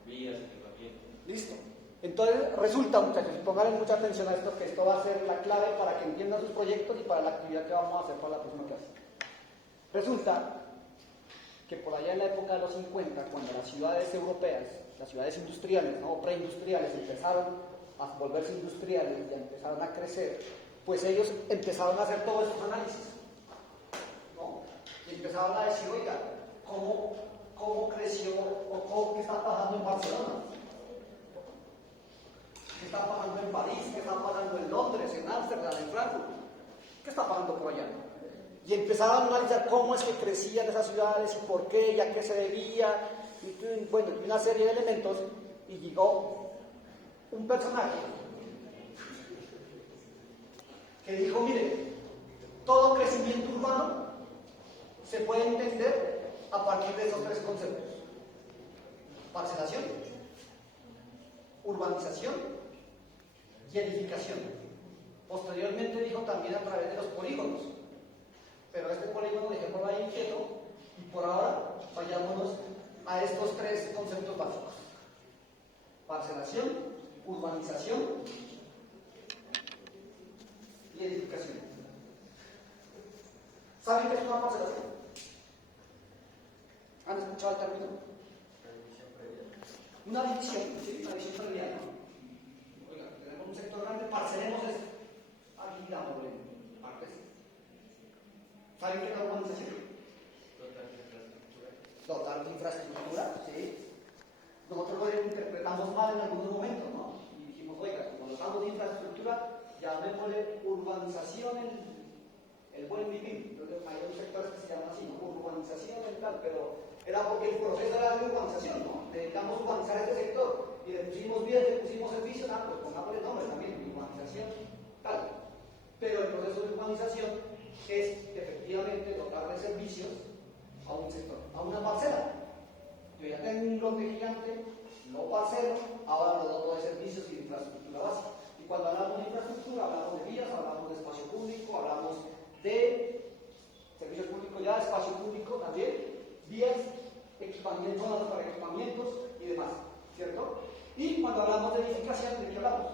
vías, equipamiento. Listo. Entonces resulta, muchachos, pónganle mucha atención a esto, que esto va a ser la clave para que entiendan sus proyectos y para la actividad que vamos a hacer para la próxima clase. Resulta que por allá en la época de los 50, cuando las ciudades europeas, las ciudades industriales, ¿no?, preindustriales, empezaron a volverse industriales y empezaron a crecer, pues ellos empezaron a hacer todos estos análisis, ¿no? Y empezaron a decir, oiga, ¿cómo creció o qué está pasando en Barcelona? ¿Qué está pasando en París? ¿Qué está pasando en Londres, en Ámsterdam, en Frankfurt? ¿Qué está pasando por allá? Y empezaron a analizar cómo es que crecían esas ciudades y por qué y a qué se debía, y bueno, y una serie de elementos, y llegó un personaje que dijo, mire, todo crecimiento urbano se puede entender a partir de esos tres conceptos: parcelación, urbanización y edificación. Posteriormente dijo también a través de los polígonos, pero este polígono dejémoslo ahí quieto y por ahora vayámonos a estos tres conceptos básicos: parcelación, urbanización y edificación. ¿Saben qué es una parcelación? ¿Han escuchado el término? Una división, ¿sí? Una división predial, ¿no? Oiga, tenemos un sector grande, parcelemos esto. Aquí damos en partes. ¿Saben qué es la urbanización? Dotar de infraestructura, ¿sí? Nosotros lo interpretamos mal en algunos momentos, ¿no? Y dijimos, oiga, cuando dotamos de infraestructura, llamémosle urbanización el buen vivir. Entonces hay un sector que se llama así, ¿no? Urbanización y tal, pero era porque el proceso era de urbanización, ¿no? Necesitamos urbanizar este sector y le pusimos vías, le pusimos servicios, pues pongámosle nombre también, urbanización, tal. Pero el proceso de urbanización es efectivamente dotar de servicios a un sector, a una parcela. Yo ya tengo un lote gigante, lo parcelo, ahora lo doto de servicios y de infraestructura básica. Y cuando hablamos de infraestructura, hablamos de vías, hablamos de espacio público, hablamos de servicio público ya, espacio público también, vías, equipamientos, zonas para equipamientos y demás, ¿cierto? Y cuando hablamos de edificación, ¿de qué hablamos?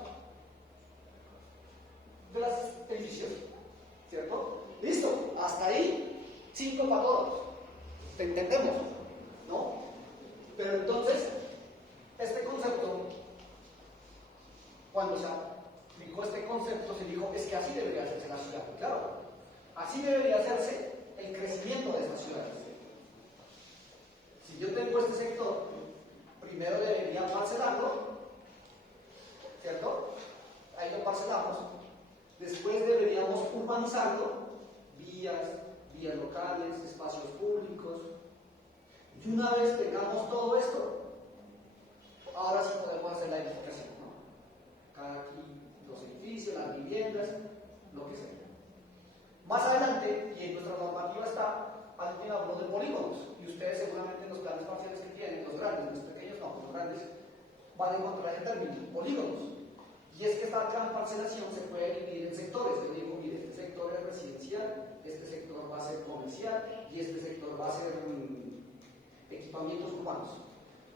De las edificios, ¿cierto? Listo, hasta ahí, 5 para todos. ¿Te entendemos? ¿No? Pero entonces, este concepto, cuando se aplicó este concepto, se dijo, es que así debería hacerse la ciudad. Claro, así debería hacerse el crecimiento de estas ciudades. Si yo tengo este sector, primero debería parcelarlo, ¿cierto? Ahí lo parcelamos. Después deberíamos urbanizarlo, vías locales, espacios públicos. Y una vez tengamos todo esto, ahora sí podemos hacer la edificación, ¿no? Cada aquí los edificios, las viviendas, lo que sea. Más adelante, y en nuestra normativa está, alguien habló de polígonos, y ustedes seguramente en los planes parciales que tienen, los grandes, los pequeños no, los grandes, van a encontrar el término, polígonos. Y es que esta gran parcelación se puede dividir en sectores. Yo digo, mire, este sector es residencial, este sector va a ser comercial y este sector va a ser equipamientos urbanos.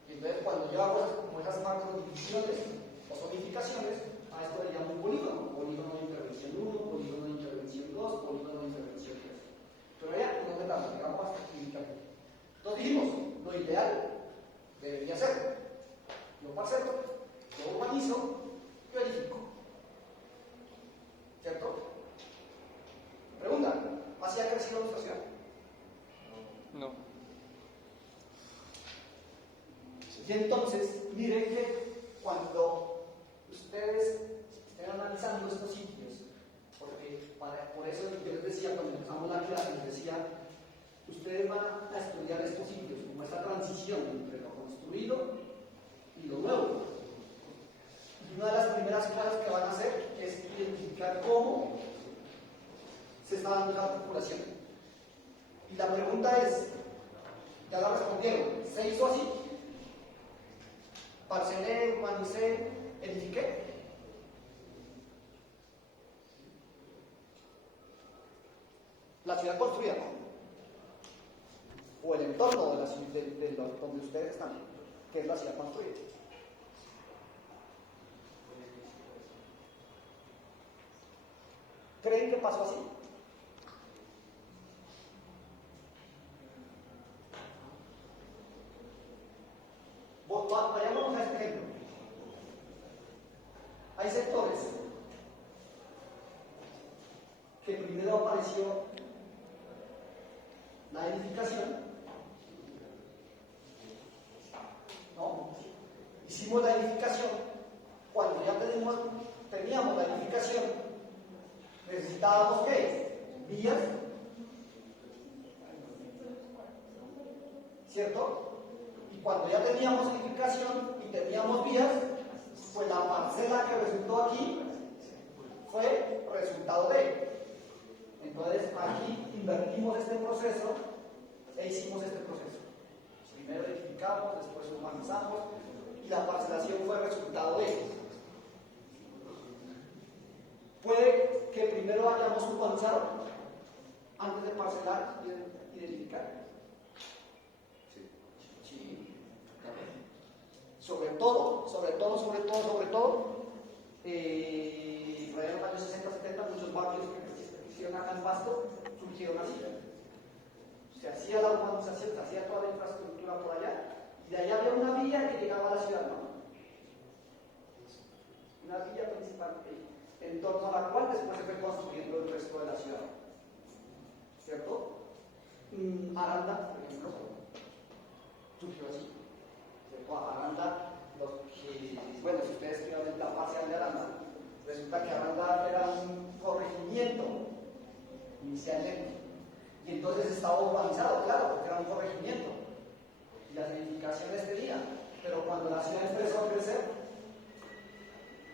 Entonces, cuando yo hago como esas macro divisiones o zonificaciones, a esto le llamo un polígono. Polígono de intervención 1, polígono de intervención 2, polígono de intervención 3. Pero ya no metamos, llegamos hasta aquí. Entonces dijimos, lo ideal debería ser, yo parcelo, yo urbanizo, yo edifico. ¿Cierto? Pregunta, ¿así ha crecido nuestra ciudad? No. Y entonces, miren que cuando ustedes estén analizando estos sitios, porque por eso yo les decía, cuando empezamos la clase, les decía, ustedes van a estudiar estos sitios como esta transición entre lo construido y lo nuevo. Y una de las primeras cosas que van a hacer es identificar cómo se está dando la articulación. Y la pregunta es, ya la respondieron, ¿se hizo así? Parcelé, urbanicé, edifiqué. La ciudad construida, ¿no? O el entorno de la ciudad, donde ustedes están, que es la ciudad construida. ¿Creen que pasó así? Vayámonos a este ejemplo. apareció la edificación, ¿no? Hicimos la edificación. Cuando ya teníamos la edificación, necesitábamos ¿qué? Vías, ¿cierto? Y cuando ya teníamos edificación y teníamos vías, pues la parcela que resultó aquí fue resultado de. Entonces aquí invertimos este proceso e hicimos este proceso. Primero edificamos, después urbanizamos y la parcelación fue resultado de. Puede que primero hayamos urbanizado antes de parcelar y de edificar. Sí. Sobre todo, por ahí en los años 60, 70, muchos barrios que hicieron acá en Pasto surgieron así. Se hacía la urbanización, se hacía toda la infraestructura por allá, y de allá había una vía que llegaba a la ciudad, ¿no? Una vía principal en torno a la cual después se fue construyendo el resto de la ciudad. ¿Cierto? Aranda, por ejemplo, surgió así. ¿Cierto? Aranda, bueno, si ustedes estudian la parcial de Aranda, resulta que Aranda era un corregimiento inicialmente. Y entonces estaba urbanizado, claro, porque era un corregimiento. Y las edificaciones tenían. Pero cuando la ciudad empezó a crecer,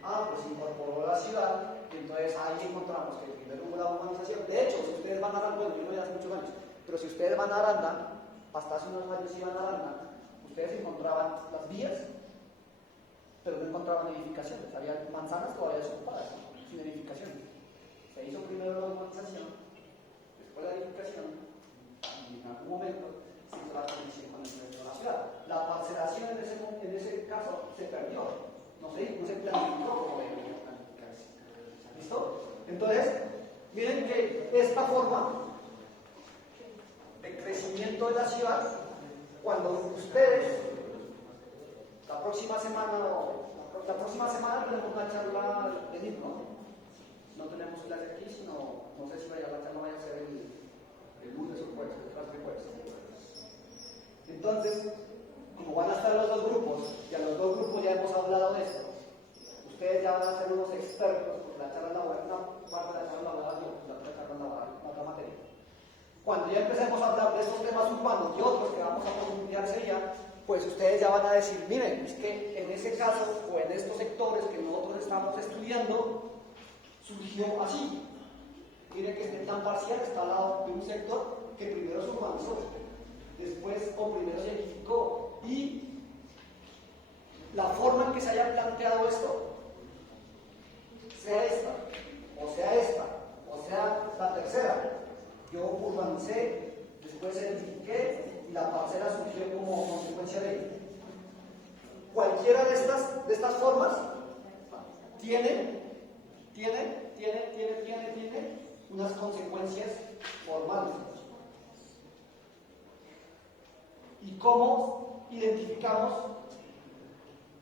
pues incorporó la ciudad, y entonces ahí encontramos que primero hubo la urbanización. De hecho, si ustedes van a Aranda, bueno, yo no voy hace muchos años, pero si ustedes van a Aranda, hasta hace unos años iban a Aranda, ustedes encontraban las vías, pero no encontraban edificaciones. Había manzanas todavía desocupadas, sin edificaciones. Se hizo primero la urbanización, después la edificación, y en algún momento se hizo la conexión con el resto de la ciudad. La parcelación en ese caso se perdió. No se planificó como debería planificarse. ¿Listo? Entonces, miren que esta forma de crecimiento de la ciudad, cuando ustedes, la próxima semana tenemos una charla de libro, ¿no? No tenemos clase aquí, sino, no sé si la charla vaya a ser el lunes o el jueves, detrás del jueves. Entonces, como van a estar los dos grupos, y a los dos grupos ya hemos hablado de esto, ustedes ya van a ser unos expertos, porque la charla laboral, una parte de la charla laboral y la otra charla laboral, la otra materia. Cuando ya empecemos a hablar de estos temas urbanos y otros que vamos a profundizarse ya, pues ustedes ya van a decir, miren, es que en ese caso, o en estos sectores que nosotros estamos estudiando, surgió así. Miren que este tan parcial está al lado de un sector que primero se urbanizó, después o primero se edificó, y la forma en que se haya planteado esto, sea esta, o sea la tercera. Yo urbanicé, después edifiqué y la parcela surgió como consecuencia de ello. Cualquiera de estas formas tiene unas consecuencias formales. ¿Y cómo identificamos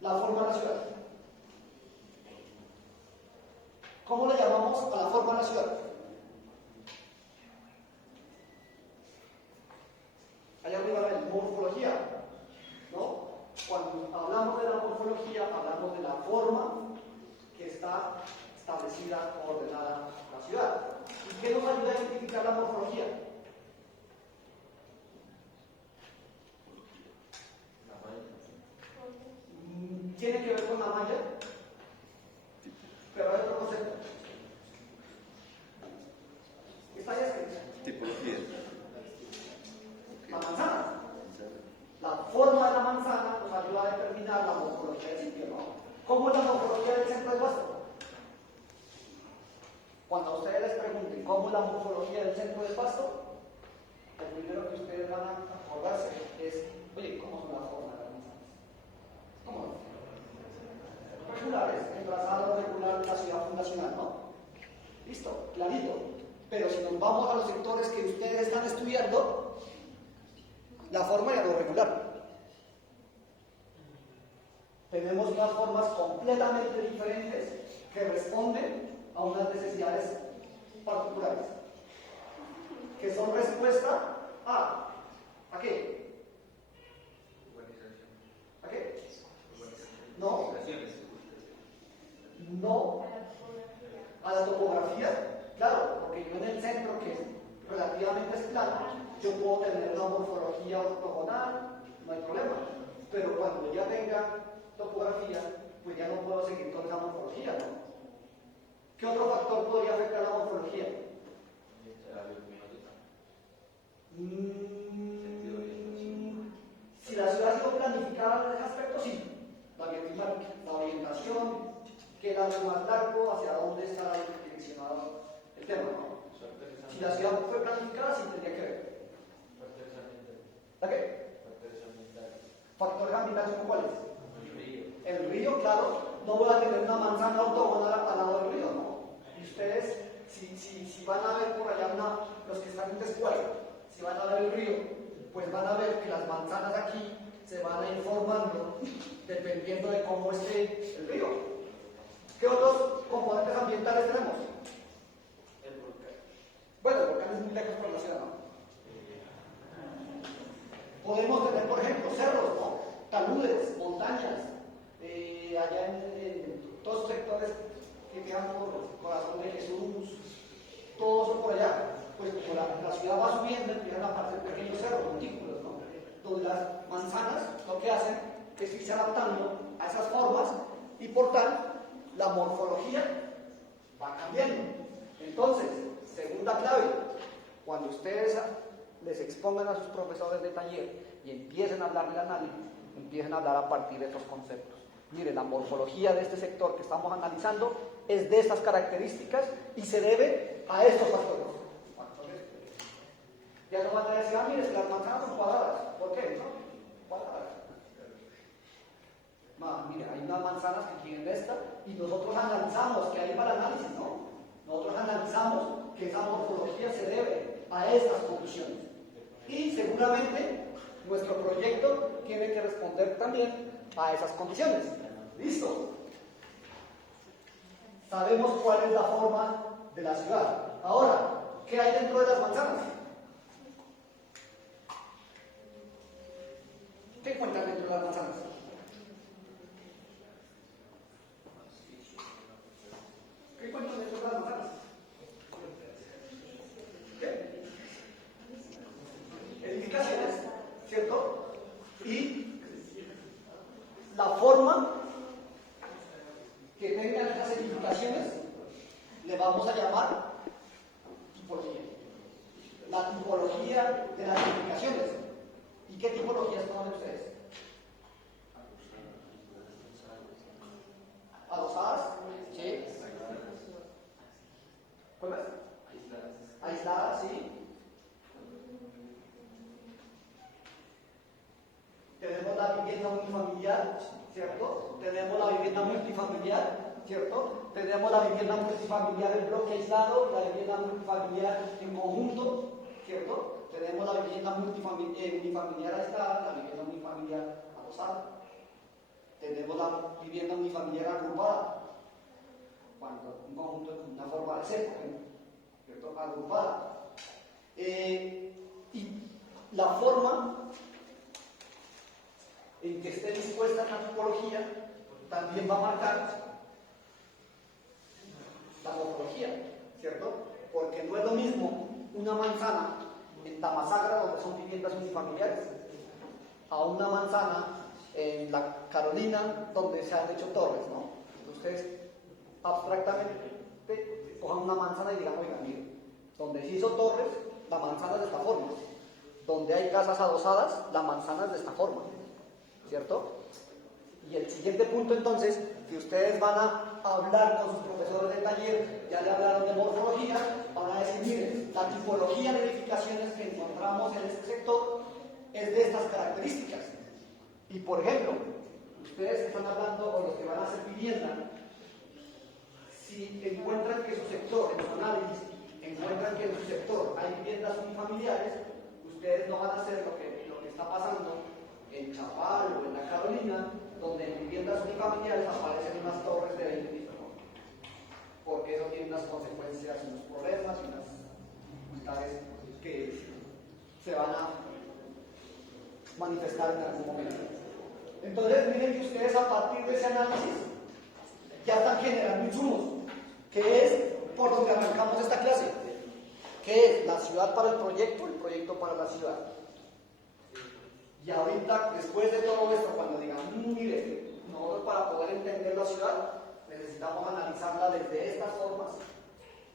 la forma de la ciudad? ¿Cómo le llamamos a la forma de la ciudad? Allá arriba ven, morfología, ¿no? Cuando hablamos de la morfología, hablamos de la forma que está establecida o ordenada la ciudad. ¿Y qué nos ayuda a identificar la morfología? Tiene que ver con la malla, pero hay otro concepto. Está ya escrita. Tipología. La manzana. La forma de la manzana nos ayuda a determinar la morfología del sitio, ¿no? ¿Cómo es la morfología del centro de Pasto? Cuando a ustedes les pregunten cómo es la morfología del centro de Pasto, lo primero que ustedes van a acordarse es, oye, ¿cómo son las formas de las manzanas? ¿Cómo son? Regulares, el trazado regular de la ciudad fundacional, ¿no? Listo, clarito. Pero si nos vamos a los sectores que ustedes están estudiando, la forma es lo regular. Tenemos unas formas completamente diferentes que responden a unas necesidades particulares. que son respuesta ¿a qué? Urbanización. ¿A qué? Urbanización. No, Urbanizaciones. no, a la topografía, claro, porque yo en el centro, que es relativamente es plano, yo puedo tener una morfología ortogonal, no hay problema, pero cuando ya tenga topografía, pues ya no puedo seguir con esa morfología, ¿no? ¿Qué otro factor podría afectar la morfología? Si la ciudad ha sido planificada en ese aspecto, sí. La orientación, qué lado es más largo, hacia dónde está direccionado el tema, ¿no? Si la ciudad fue planificada, sí tendría que ver. ¿La qué? Factores ambientales, ¿como cuáles? El río, claro, no voy a tener una manzana ortogonal al lado del río, ¿no? Y ustedes, si van a ver por allá los que están en Tescuay, si van a ver el río, pues van a ver que las manzanas aquí se van a ir formando dependiendo de cómo esté el río. ¿Qué otros componentes ambientales tenemos? El volcán. Bueno, el volcán es muy lejos por la ciudad, ¿no? Podemos tener, por ejemplo, cerros, ¿no? Taludes, montañas, allá en todos los sectores que quedan por Corazón de Jesús, todo eso por allá. Pues como la ciudad va subiendo, empiezan a aparecer pequeños cerros, montículos, ¿no? Donde las manzanas lo que hacen es irse adaptando a esas formas y por tal, la morfología va cambiando. Entonces, segunda clave, cuando ustedes les expongan a sus profesores de taller y empiecen a hablar del análisis, empiecen a hablar a partir de estos conceptos. Mire, la morfología de este sector que estamos analizando es de estas características y se debe a estos factores. Ya no van a decir, mire, si las manzanas son cuadradas. ¿Por qué? ¿No? Cuadradas. Mire, hay unas manzanas que tienen esta y nosotros analizamos, que ahí va el análisis, ¿no? Nosotros analizamos que esa morfología se debe a estas condiciones. Y seguramente nuestro proyecto tiene que responder también a esas condiciones. ¿Listo? Sabemos cuál es la forma de la ciudad. Ahora, ¿qué hay dentro de las manzanas? ¿Qué encuentran dentro de las manzanas? ¿Qué encuentran dentro de las manzanas? ¿Qué? Edificaciones, ¿cierto? Y la forma que tengan esas edificaciones le vamos a llamar tipología. La tipología de las edificaciones. ¿Y qué tipologías toman ustedes? ¿Adosadas? Sí. ¿Cuál más? Aisladas, sí. Tenemos la vivienda unifamiliar, ¿cierto? Tenemos la vivienda multifamiliar, ¿cierto? Tenemos la vivienda multifamiliar en bloque aislado, la vivienda multifamiliar en conjunto, ¿cierto? Tenemos la vivienda unifamiliar aislada, la vivienda unifamiliar adosada. Tenemos la vivienda unifamiliar agrupada, cuando un conjunto es una forma de ser, ¿cierto? Agrupada. Y la forma en que esté dispuesta la tipología también va a marcar la morfología, ¿cierto? Porque no es lo mismo una manzana en Tamasagra, donde son viviendas unifamiliares, a una manzana en la Carolina, donde se han hecho torres, ¿no? Ustedes abstractamente cojan una manzana y digan, oigan, miren, donde se hizo torres, la manzana es de esta forma. Donde hay casas adosadas, la manzana es de esta forma, ¿cierto? Y el siguiente punto, entonces, que ustedes van a hablar con sus profesores de taller, ya le hablaron de morfología, van a decir, miren, la tipología de edificaciones que encontramos en este sector es de estas características. Y, por ejemplo, ustedes que están hablando, o los que van a hacer vivienda, si encuentran que su sector, en su análisis, encuentran que en su sector hay viviendas unifamiliares, ustedes no van a hacer lo que está pasando en Chapal o en la Carolina, donde en viviendas unifamiliares aparecen unas torres de 20 pisos, ¿no? Porque eso tiene unas consecuencias, unos problemas y unas dificultades que manifestar en algún momento. Entonces, miren que ustedes a partir de ese análisis ya están generando insumos, que es por donde arrancamos esta clase, que es la ciudad para el proyecto para la ciudad. Y ahorita, después de todo esto, cuando digan, mire, nosotros para poder entender la ciudad, necesitamos analizarla desde estas formas,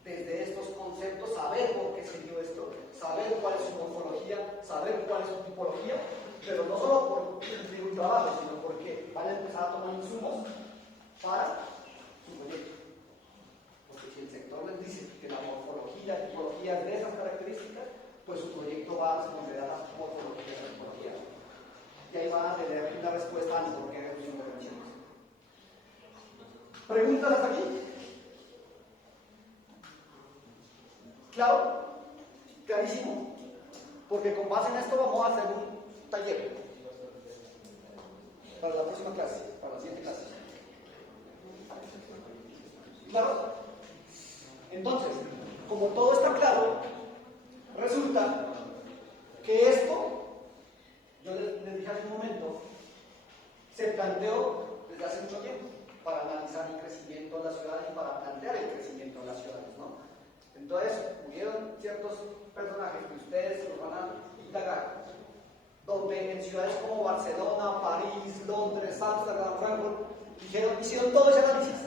desde estos conceptos, saber por qué se dio esto, saber cuál es su morfología, saber cuál es su tipología, pero no solo por cumplir un trabajo, sino porque van a empezar a tomar insumos para su proyecto. Porque si el sector les dice que la morfología, tipología es de esas características, pues su proyecto va a responder a las morfologías y tipologías. Y ahí van a tener una respuesta al por qué reducción de emisiones. ¿Preguntas hasta aquí? ¿Claro? ¿Clarísimo? Porque con base en esto vamos a hacer un taller para la próxima clase, para la siguiente clase. ¿Claro? Entonces, como todo está claro, resulta que esto, yo les dije hace un momento, se planteó desde hace mucho tiempo para analizar el crecimiento de las ciudades y para plantear el crecimiento de las ciudades, ¿no? Entonces, hubieron ciertos personajes que ustedes los van a indagar, donde en ciudades como Barcelona, París, Londres, Ámsterdam, Frankfurt, hicieron todo ese análisis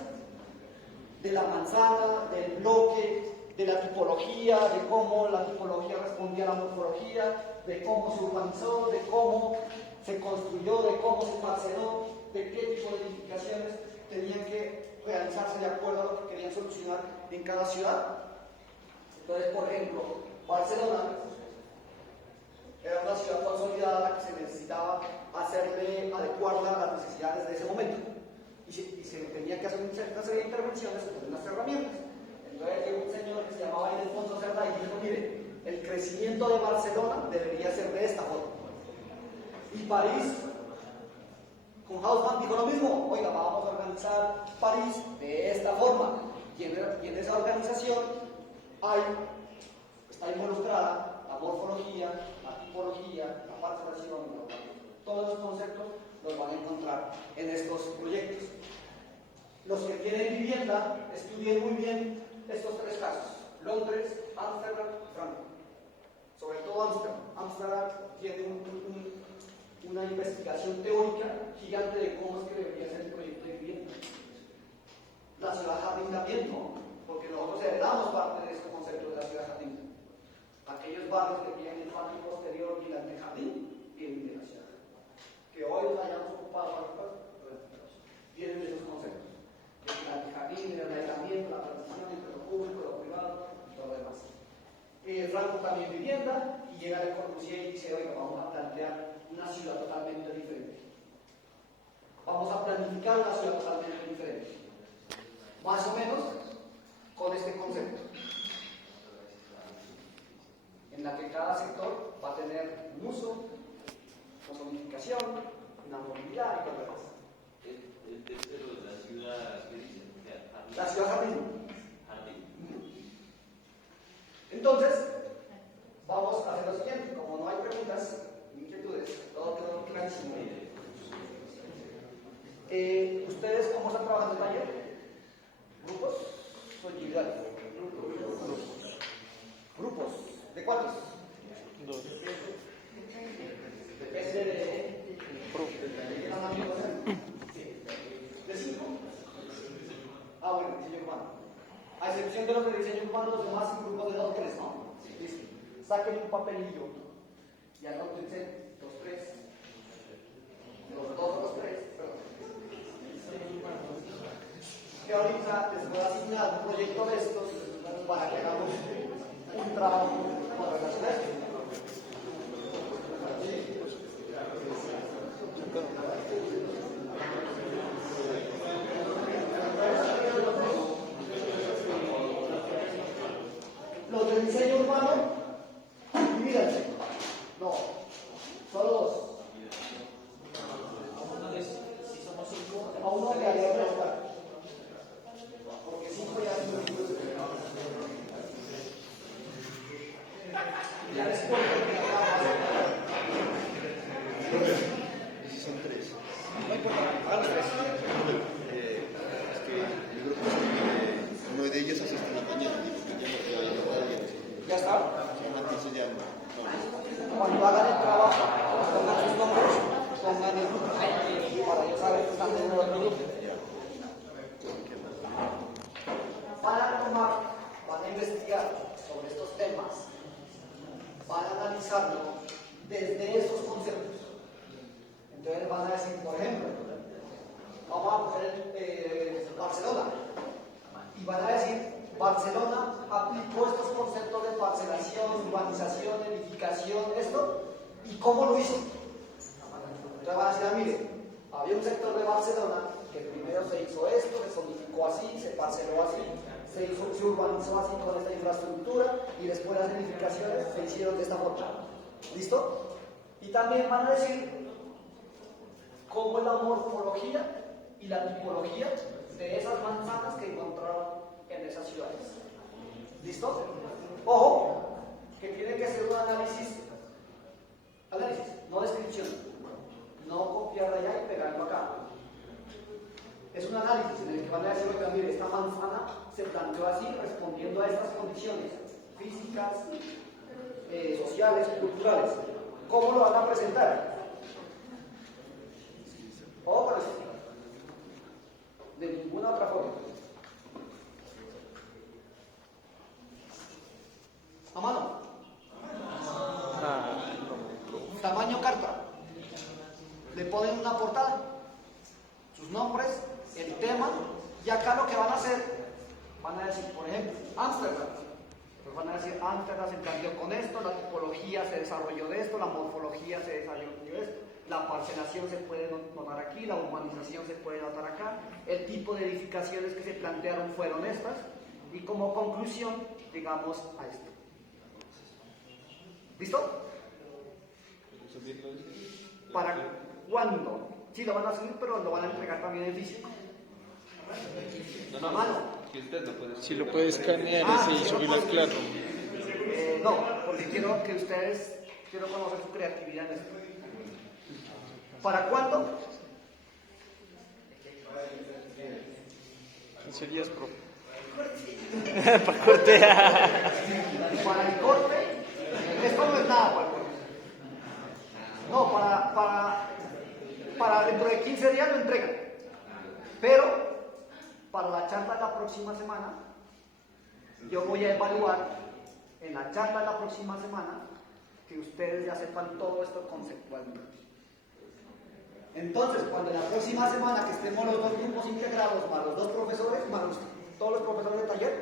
de la manzana, del bloque, de la tipología, de cómo la tipología respondía a la morfología, de cómo se urbanizó, de cómo se construyó, de cómo se parceló, de qué tipo de edificaciones tenían que realizarse de acuerdo a lo que querían solucionar en cada ciudad. Entonces, por ejemplo, Barcelona era una ciudad consolidada que se necesitaba adecuarla a las necesidades de ese momento. Y se tenía que hacer una serie de intervenciones con unas herramientas. Entonces llegó un señor que se llamaba Ildefonso Cerdá y dijo, mire, el crecimiento de Barcelona debería ser de esta forma. Y París, con Haussmann dijo lo mismo, oiga, vamos a organizar París de esta forma. Y en esa organización está involucrada la morfología, la tipología, la parcelación, todos los conceptos los van a encontrar en estos proyectos. Los que tienen vivienda, estudien muy bien estos tres casos: Londres, Ámsterdam y Frankfurt. Sobre todo Ámsterdam. Ámsterdam tiene una investigación teórica gigante de cómo es que debería ser el proyecto de vivienda. La ciudad jardín también, ¿no? Porque nosotros heredamos parte de este concepto de la ciudad jardín. Aquellos barrios que tienen el patio posterior y el antejardín vienen de la ciudad. Que hoy los hayamos ocupado vienen de esos conceptos. El antejardín, el aislamiento, la transición entre lo público, lo privado y todo lo demás. Franco también vivienda, y llega Le Corbusier y dice, oiga, vamos a plantear una ciudad totalmente diferente. Vamos a planificar una ciudad totalmente diferente. Más o menos con este concepto, en la que cada sector va a tener un uso, una zonificación, una movilidad y todo lo demás. El tercero de la ciudad, ¿qué dice? La ciudad jardín. Jardín. Entonces, vamos a hacer lo siguiente. Como no hay preguntas ni inquietudes, todo quedó clarísimo. ¿Ustedes cómo están trabajando el taller? ¿Grupos o individuales? ¿Grupos? ¿De cuántos? Dos. Depende de qué tan amigos sean. ¿De 5? Ah, bueno, diseño urbano. A excepción de los de diseño urbano, los demás son grupos de 2 o 3, ¿no? Listo. Saquen un papelillo y anótense los 3. Los 2 o los 3, perdón. Que ahorita les voy a asignar un proyecto de estos para que hagamos un trabajo con relación a esto. Los de diseño urbano, divídanse. No, solo 2. Si somos 5, A uno le haría preguntar. Porque 5 ya es muy duro. Ya les cuento que acá Entonces van a decir, por ejemplo, vamos a coger Barcelona. Y van a decir, Barcelona aplicó estos conceptos de parcelación, urbanización, edificación, esto, ¿y cómo lo hizo? Entonces van a decir, mire, había un sector de Barcelona que primero se hizo esto, se zonificó así, se parceló así, se urbanizó así con esta infraestructura y después las edificaciones se hicieron de esta forma. ¿Listo? Y también van a decir cómo es la morfología y la tipología de esas manzanas que encontraron en esas ciudades. ¿Listo? Ojo, que tiene que ser un análisis, no descripción, no copiar de allá y pegarlo acá. Es un análisis en el que van a decir, oiga, mire, esta manzana se planteó así respondiendo a estas condiciones físicas, sociales, culturales. ¿Cómo lo van a presentar? Ojo con eso. De ninguna otra forma. A mano. Tamaño carta. Le ponen una portada, sus nombres, el tema, y acá lo que van a hacer, van a decir, por ejemplo, Ámsterdam. Pues van a decir, Ámsterdam se planteó con esto, la tipología se desarrolló de esto, la morfología se desarrolló de esto, la parcelación se puede notar aquí, la urbanización se puede notar acá, el tipo de edificaciones que se plantearon fueron estas, y como conclusión, llegamos a esto. ¿Listo? ¿Para cuándo? Sí, lo van a subir, pero lo van a entregar también en físico. No, a mano. Que usted lo puede. Si lo puede escanear y subirlo al claro. No, porque quiero que ustedes, quiero conocer su creatividad en esto. ¿Para cuándo? 15 días, profe. Para cortear. Para el corte, esto no es nada para el corte. No, para dentro de 15 días lo entregan. Pero, para la charla de la próxima semana, yo voy a evaluar en la charla de la próxima semana que ustedes ya sepan todo esto conceptualmente. Entonces, cuando en la próxima semana que estemos los dos grupos integrados, más los dos profesores, más todos los profesores de taller,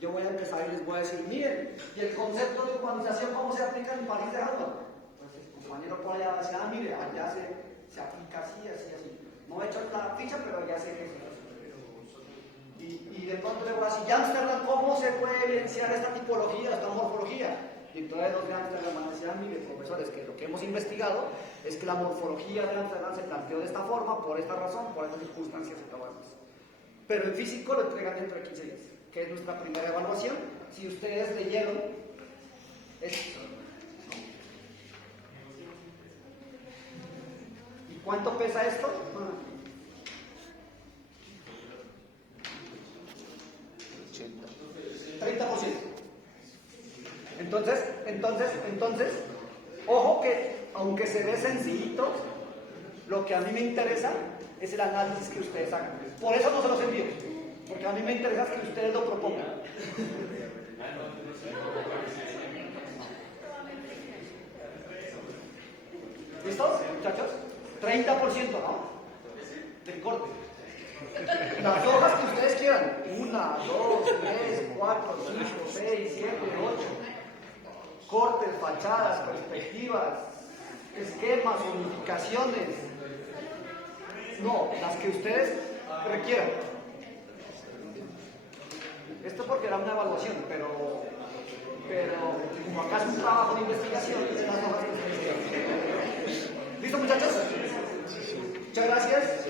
yo voy a empezar y les voy a decir, miren, ¿y el concepto de urbanización cómo se aplica en París de Harvard? Pues el compañero por allá va a decir, mire, allá se aplica así, así, así. No he hecho la ficha, pero ya sé que es así. Y de pronto le voy a decir, ¿y Ámsterdam cómo se puede evidenciar esta tipología, esta morfología? Y entonces los de Ámsterdam van a decir, mire, profesores, que lo que hemos investigado es que la morfología de Ámsterdam se planteó de esta forma, por esta razón, por estas circunstancias y todo eso. Pero en físico lo entregan dentro de 15 días, que es nuestra primera evaluación. Si ustedes leyeron esto. ¿Y cuánto pesa esto? 30%. Entonces, ojo que aunque se ve sencillito, lo que a mí me interesa es el análisis que ustedes hagan. Por eso no se los envío, porque a mí me interesa que ustedes lo propongan. ¿Listos, muchachos? 30%, ¿no? Del corte. Las hojas que ustedes quieran. 1, 2, 3, 4, 5, 6, 7, 8. Cortes, fachadas, perspectivas, esquemas, unificaciones. No, las que ustedes requieran. Esto porque era una evaluación, pero como acá es un trabajo de investigación, es las hojas que ustedes quieran. ¿Listo, muchachos? Muchas gracias.